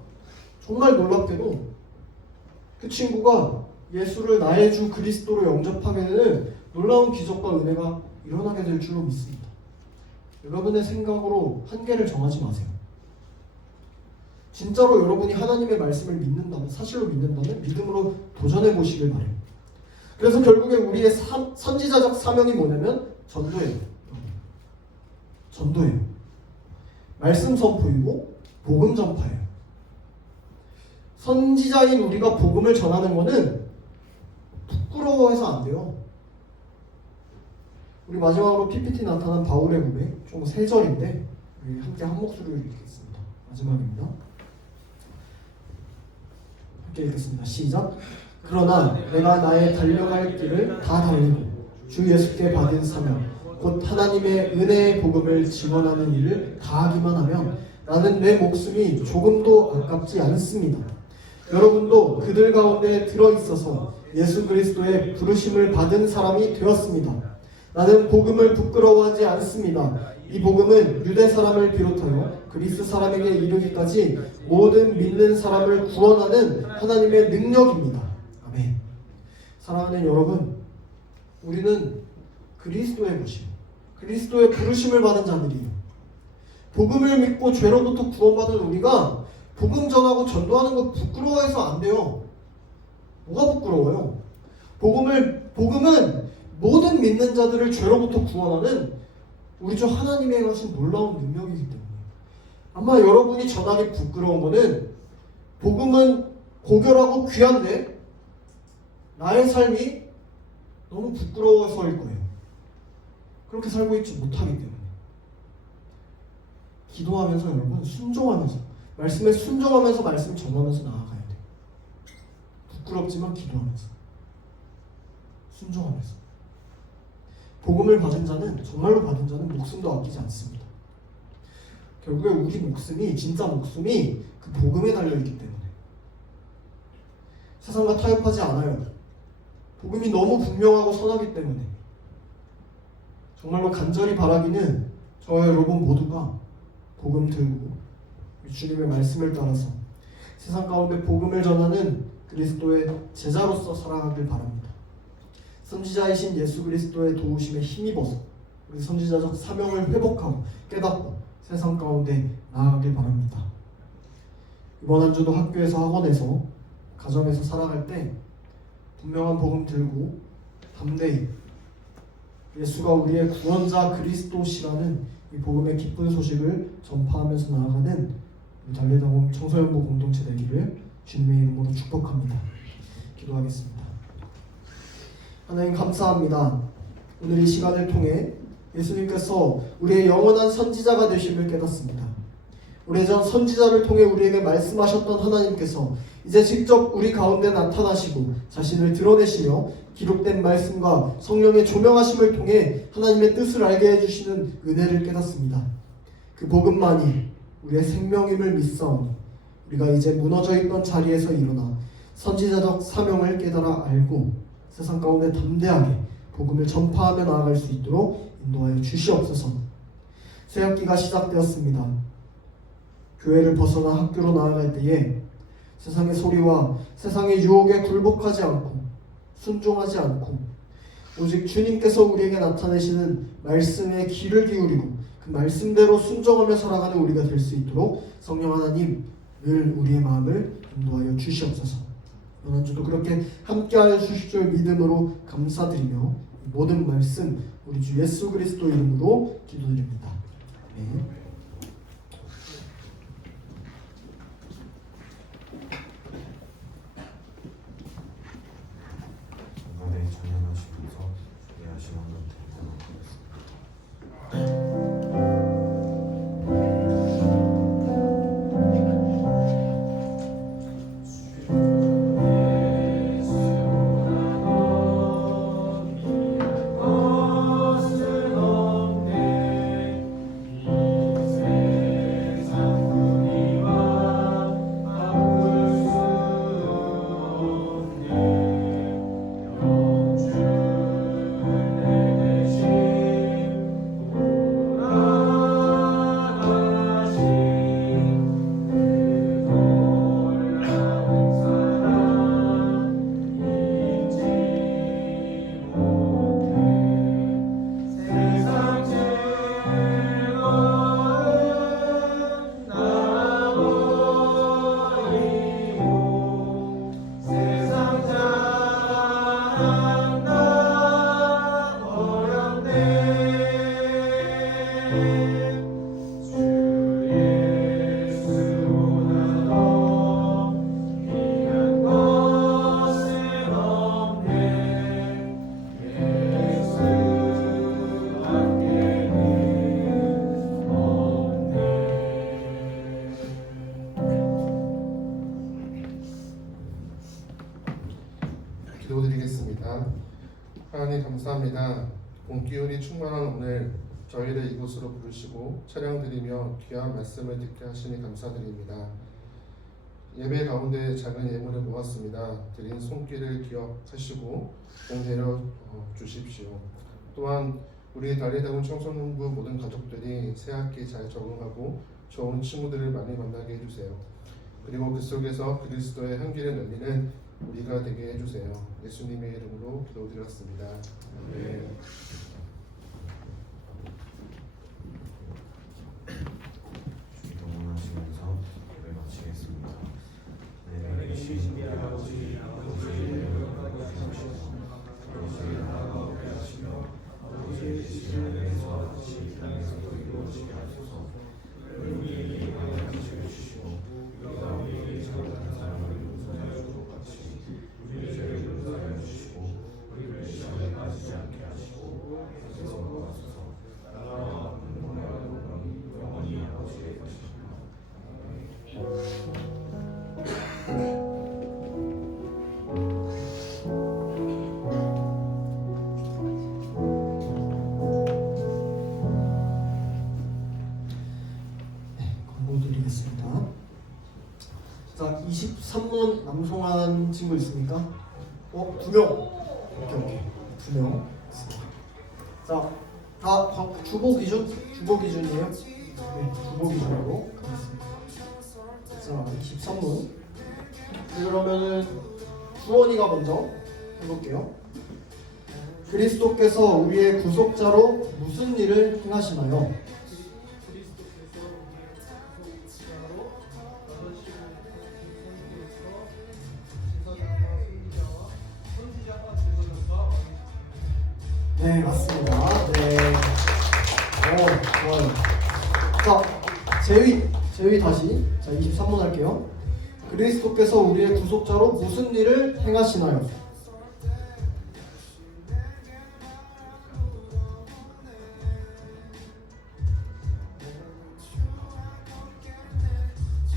정말 놀랍게도 그 친구가 예수를 나의 주 그리스도로 영접하게 되는 놀라운 기적과 은혜가 일어나게 될 줄로 믿습니다. 여러분의 생각으로 한계를 정하지 마세요. 진짜로 여러분이 하나님의 말씀을 믿는다면, 사실로 믿는다면 믿음으로 도전해 보시길 바래요. 그래서 결국에 우리의 선지자적 사명이 뭐냐면 전도예요. 전도예요. 말씀 선포이고 복음 전파예요. 선지자인 우리가 복음을 전하는 것은 부끄러워해서 안 돼요. 우리 마지막으로 PPT 나타난 바울의 고백, 좀 3절인데 우리 함께 한 목소리로 읽겠습니다. 마지막입니다. 함께 읽겠습니다. 시작. 그러나 내가 나의 달려갈 길을 다 달리고 주 예수께 받은 사명 곧 하나님의 은혜의 복음을 증언하는 일을 다하기만 하면 나는 내 목숨이 조금도 아깝지 않습니다. 여러분도 그들 가운데 들어있어서 예수 그리스도의 부르심을 받은 사람이 되었습니다. 나는 복음을 부끄러워하지 않습니다. 이 복음은 유대 사람을 비롯하여 그리스 사람에게 이르기까지 모든 믿는 사람을 구원하는 하나님의 능력입니다. 아멘. 사랑하는 여러분, 우리는 그리스도의 것이요, 그리스도의 부르심을 받은 자들이에요. 복음을 믿고 죄로부터 구원받은 우리가 복음 전하고 전도하는 거 부끄러워해서 안 돼요. 뭐가 부끄러워요? 복음은 모든 믿는 자들을 죄로부터 구원하는 우리 주 하나님의 하신 놀라운 능력이기 때문에 아마 여러분이 전하기 부끄러운 거는 복음은 고결하고 귀한데 나의 삶이 너무 부끄러워서일 거예요. 그렇게 살고 있지 못하기 때문에. 기도하면서 여러분 순종하면서 말씀에 순종하면서 말씀 전하면서 나아가야 돼요. 부끄럽지만 기도하면서 순종하면서. 복음을 받은 자는 정말로 받은 자는 목숨도 아끼지 않습니다. 결국에 우리 목숨이 진짜 목숨이 그 복음에 달려있기 때문에 세상과 타협하지 않아요. 복음이 너무 분명하고 선하기 때문에 정말로 간절히 바라기는 저와 여러분 모두가 복음 들고 주님의 말씀을 따라서 세상 가운데 복음을 전하는 그리스도의 제자로서 살아가길 바랍니다. 선지자이신 예수 그리스도의 도우심에 힘입어서 우리 선지자적 사명을 회복하고 깨닫고 세상 가운데 나아가길 바랍니다. 이번 한 주도 학교에서 학원에서 가정에서 살아갈 때 분명한 복음 들고 담대히 예수가 우리의 구원자 그리스도시라는 이 복음의 기쁜 소식을 전파하면서 나아가는 우리 달래동원 청소년부 공동체 되기를 주님의 이름으로 축복합니다. 기도하겠습니다. 하나님 감사합니다. 오늘 이 시간을 통해 예수님께서 우리의 영원한 선지자가 되심을 깨닫습니다. 오래전 선지자를 통해 우리에게 말씀하셨던 하나님께서 이제 직접 우리 가운데 나타나시고 자신을 드러내시며 기록된 말씀과 성령의 조명하심을 통해 하나님의 뜻을 알게 해주시는 은혜를 깨닫습니다. 그 복음만이 우리의 생명임을 믿사오니 우리가 이제 무너져 있던 자리에서 일어나 선지자적 사명을 깨달아 알고 세상 가운데 담대하게 복음을 전파하며 나아갈 수 있도록 인도하여 주시옵소서. 새학기가 시작되었습니다. 교회를 벗어나 학교로 나아갈 때에 세상의 소리와 세상의 유혹에 굴복하지 않고 순종하지 않고 오직 주님께서 우리에게 나타내시는 말씀에 귀를 기울이고 그 말씀대로 순종하며 살아가는 우리가 될 수 있도록 성령 하나님 늘 우리의 마음을 인도하여 주시옵소서. 이번 한 주도 그렇게 함께하여 주실 줄 믿음으로 감사드리며 모든 말씀 우리 주 예수 그리스도 이름으로 기도드립니다. 아멘. 중간에 찬양하시면서 예하신 한번 드리도록 하겠습니다. 기도드리겠습니다. 하나님 감사합니다. 봄 기운이 충만한 오늘 저희를 이곳으로 부르시고 찬양드리며 귀한 말씀을 듣게 하시니 감사드립니다. 예배 가운데 작은 예물을 모았습니다. 드린 손길을 기억하시고 공내려 주십시오. 또한 우리 달리다운 청소년부 모든 가족들이 새학기 잘 적응하고 좋은 친구들을 많이 만나게 해주세요. 그리고 그 속에서 그리스도의 향기를 날리는 우리가 되게 해주세요. 예수님의 이름으로 기도드렸습니다. 네. 동원하시면서 예배 마치겠습니다. 네, 계신 아버지, 아버지의 이름을 거룩하시옵소서. 아버지의 나라가 오게 하시며 아버지의 뜻이 하늘에서 같이 땅에서도 이루어지게 하소서. 우리에게 강한 지식을 주시고 우리가 우리에게 잘못한 사람을 용서하여 주고 같이 우리의 죄를 용서하여 주시옵소서. 자, 23문 남송한 친구 있습니까? 2명. 오케이. 2명. 자, 다 주보 기준이에요. 네, 주보 기준으로 가겠습니다. 자, 23문. 그러면은 주원이가 먼저 해볼게요. 그리스도께서 우리의 구속자로 무슨 일을 행하시나요? 네, 맞습니다. 네. 좋아요. 자, 제위 다시. 자, 23문 할게요. 그리스도께서 우리의 구속자로 무슨 일을 행하시나요?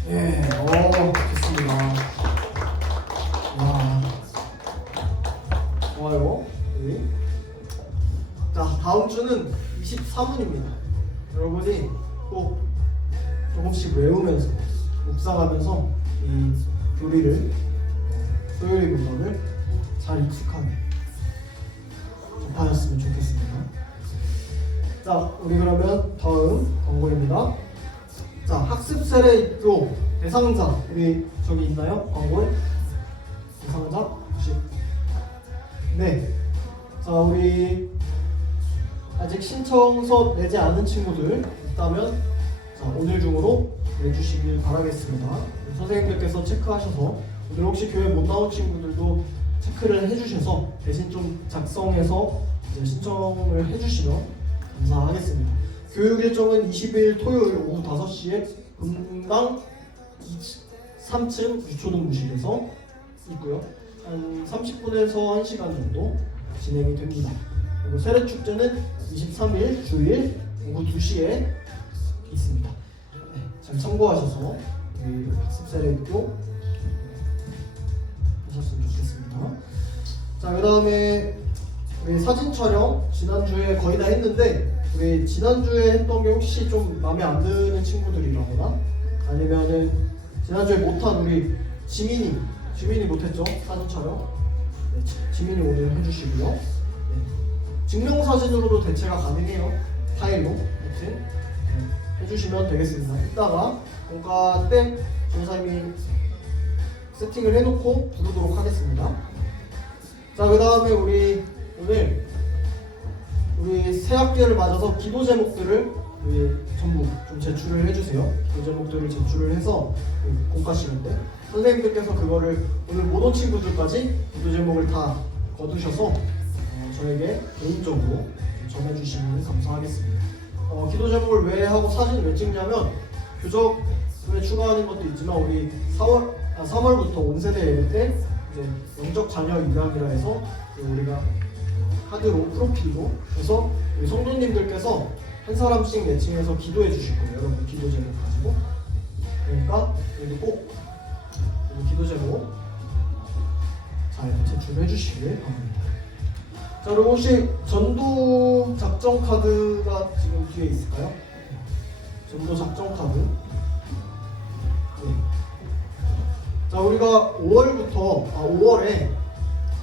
예, 좋습니다. 와, 좋아요. 네. 자, 다음 주는 24문입니다. 여러분이 꼭 조금씩 외우면서 묵상하면서 이 교리를 소요리 문법을 잘 익숙하게 접하셨으면 좋겠습니다. 자, 우리 그러면 다음 광고입니다. 자, 학습 세례 입교 대상자 우리 저기 있나요? 광고에 대상자 혹시? 네. 자, 우리 아직 신청서 내지 않은 친구들 있다면 자, 오늘 중으로 내주시길 바라겠습니다. 선생님들께서 체크하셔서 오늘 혹시 교회 못 나온 친구들도 체크를 해주셔서 대신 좀 작성해서 이제 신청을 해주시면 감사하겠습니다. 교육 일정은 20일 토요일 오후 5시에 금강 3층 유초동부실에서 있고요. 한 30분에서 1시간 정도 진행이 됩니다. 그리고 세례 축제는 23일 주일 오후 2시에 있습니다. 네, 잘 참고하셔서 학습 세례 입교 하셨으면 좋겠습니다. 자, 그 다음에 우리 사진 촬영 지난주에 거의 다 했는데 우리 지난주에 했던 게 혹시 좀 마음에 안 드는 친구들이라거나 아니면은 지난주에 못한 우리 지민이 못했죠? 사진 촬영. 네, 지민이 오늘 해주시고요. 네. 증명사진으로도 대체가 가능해요. 파일로. 하여튼 네, 해주시면 되겠습니다. 이따가 공과 때 전사님이 세팅을 해놓고 부르도록 하겠습니다. 자, 그 다음에 우리 오늘 우리 새 학기를 맞아서 기도 제목들을 우리 전부 좀 제출을 해주세요. 기도 제목들을 제출을 해서 공과 시간 때 선생님들께서 그거를 오늘 못 온 친구들까지 기도 제목을 다 거두셔서 저에게 개인적으로 전해주시면 감사하겠습니다. 기도 제목을 왜 하고 사진을 왜 찍냐면 교적에 추가하는 것도 있지만 우리 3월부터 온세대 예배 때 이제 영적 자녀 입양이라 해서 우리가 카드로 프로필로 해서 우리 성도님들께서 한 사람씩 매칭해서 기도해 주실 거예요. 여러분 기도 제목 가지고. 그러니까 여기 꼭 기도 제목 잘 제출해 주시길 바랍니다. 자, 그리고 혹시 전도 작정 카드가 지금 뒤에 있을까요? 전도 작정 카드. 네. 자, 우리가 5월에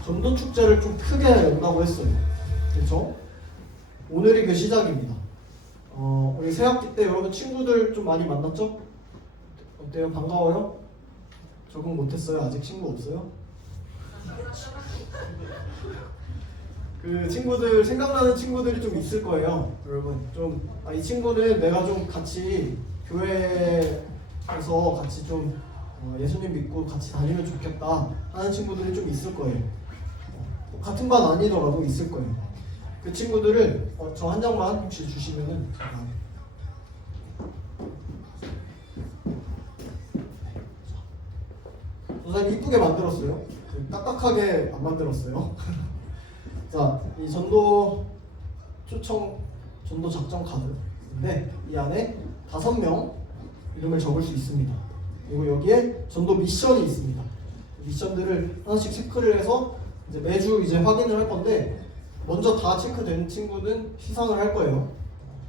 전도 축제를 좀 크게 연다고 했어요. 그렇죠? 오늘이 그 시작입니다. 우리 새학기 때 여러분 친구들 좀 많이 만났죠? 어때요? 반가워요? 적응 못했어요? 아직 친구 없어요? 그 친구들 생각나는 친구들이 좀 있을 거예요. 여러분 좀 이 친구는 내가 좀 같이 교회에서 같이 좀 예수님 믿고 같이 다니면 좋겠다 하는 친구들이 좀 있을 거예요. 같은 반 아니더라도 있을 거예요. 그 친구들을 저 한 장만 혹시 주시면은 선생님 이쁘게 만들었어요. 딱딱하게 안 만들었어요. 자, 이 전도 작정 카드인데 이 안에 5명 이름을 적을 수 있습니다. 그리고 여기에 전도 미션이 있습니다. 미션들을 하나씩 체크를 해서 이제 매주 이제 확인을 할 건데 먼저 다 체크된 친구는 시상을 할 거예요.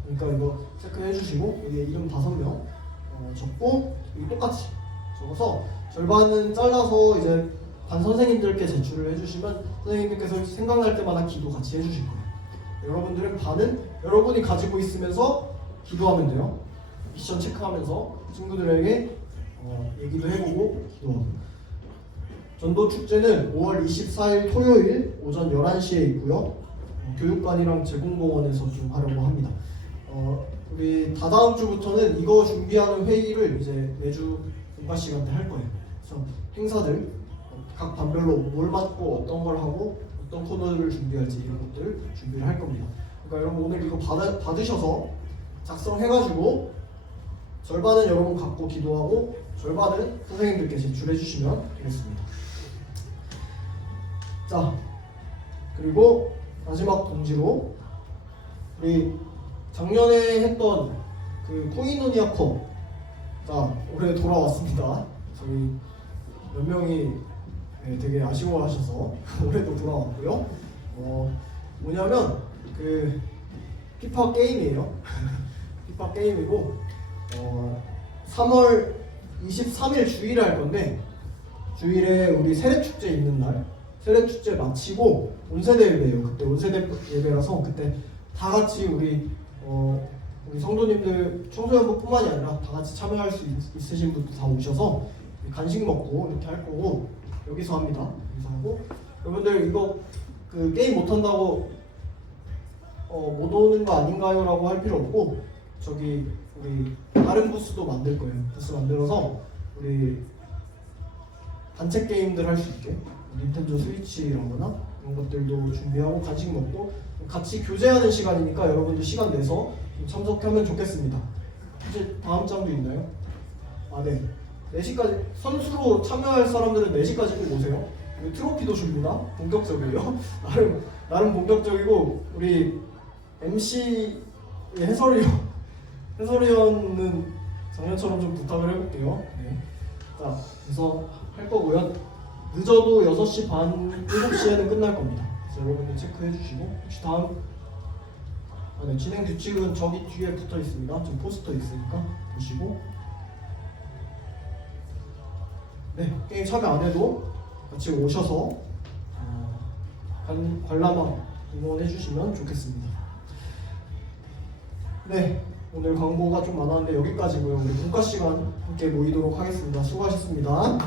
그러니까 이거 체크해 주시고 여기에 이름 5명 적고 여기 똑같이 적어서 절반은 잘라서 이제 반 선생님들께 제출을 해주시면 선생님들께서 생각날 때마다 기도 같이 해주실 거예요. 여러분들은 반은 여러분이 가지고 있으면서 기도하면 돼요. 미션 체크하면서 친구들에게 얘기도 해보고 기도하고. 전도 축제는 5월 24일 토요일 오전 11시에 있고요. 교육관이랑 제공공원에서 좀 하려고 합니다. 우리 다다음 주부터는 이거 준비하는 회의를 이제 매주 공과 시간 때 할 거예요. 그래서 행사들 각 반별로 뭘 맡고 어떤 걸 하고 어떤 코너를 준비할지 이런 것들 준비를 할 겁니다. 그러니까 여러분 오늘 이거 받으셔서 작성해가지고 절반은 여러분 갖고 기도하고 절반은 선생님들께 제출해 주시면 되겠습니다. 자, 그리고 마지막 공지로 우리 작년에 했던 그 코이노니아 컵가 올해 돌아왔습니다. 저희 몇 명이 되게 아쉬워하셔서 올해도 돌아왔고요. 뭐냐면 그 피파 게임이에요. 피파 게임이고 3월 23일 주일에 할 건데 주일에 우리 세례축제 있는 날 세례축제 마치고 온세대 예배예요. 그때 온세대 예배라서 그때 다 같이 우리 성도님들 청소년부뿐만이 아니라 다 같이 참여할 수 있으신 분도 다 오셔서 간식 먹고 이렇게 할 거고 여기서 합니다. 여기서 하고 여러분들 이거 그 게임 못 한다고 못 오는 거 아닌가요? 라고 할 필요 없고 저기 우리 다른 부스도 만들 거예요. 부스 만들어서 우리 단체 게임들 할 수 있게 닌텐도 스위치 이런 거나 이런 것들도 준비하고 간식 먹고 같이 교제하는 시간이니까 여러분들 시간 내서 좀 참석하면 좋겠습니다. 이제 다음 장도 있나요? 네. 4시까지 선수로 참여할 사람들은 4시까지 꼭 오세요. 그리고 트로피도 줍니다. 본격적이에요. 나름 본격적이고 우리 MC 해설위원은 작년처럼 좀 부탁을 해볼게요. 네. 자, 그래서 할 거고요. 늦어도 6시 반, 7시에는 끝날 겁니다. 그래서 여러분들 체크해 주시고 혹시 다음 네, 진행 규칙은 저기 뒤에 붙어 있습니다. 좀 포스터 있으니까 보시고 네, 게임 참여 안 해도 같이 오셔서 관람왕 응원해 주시면 좋겠습니다. 네, 오늘 광고가 좀 많았는데 여기까지고요. 우리 국가 시간 함께 모이도록 하겠습니다. 수고하셨습니다.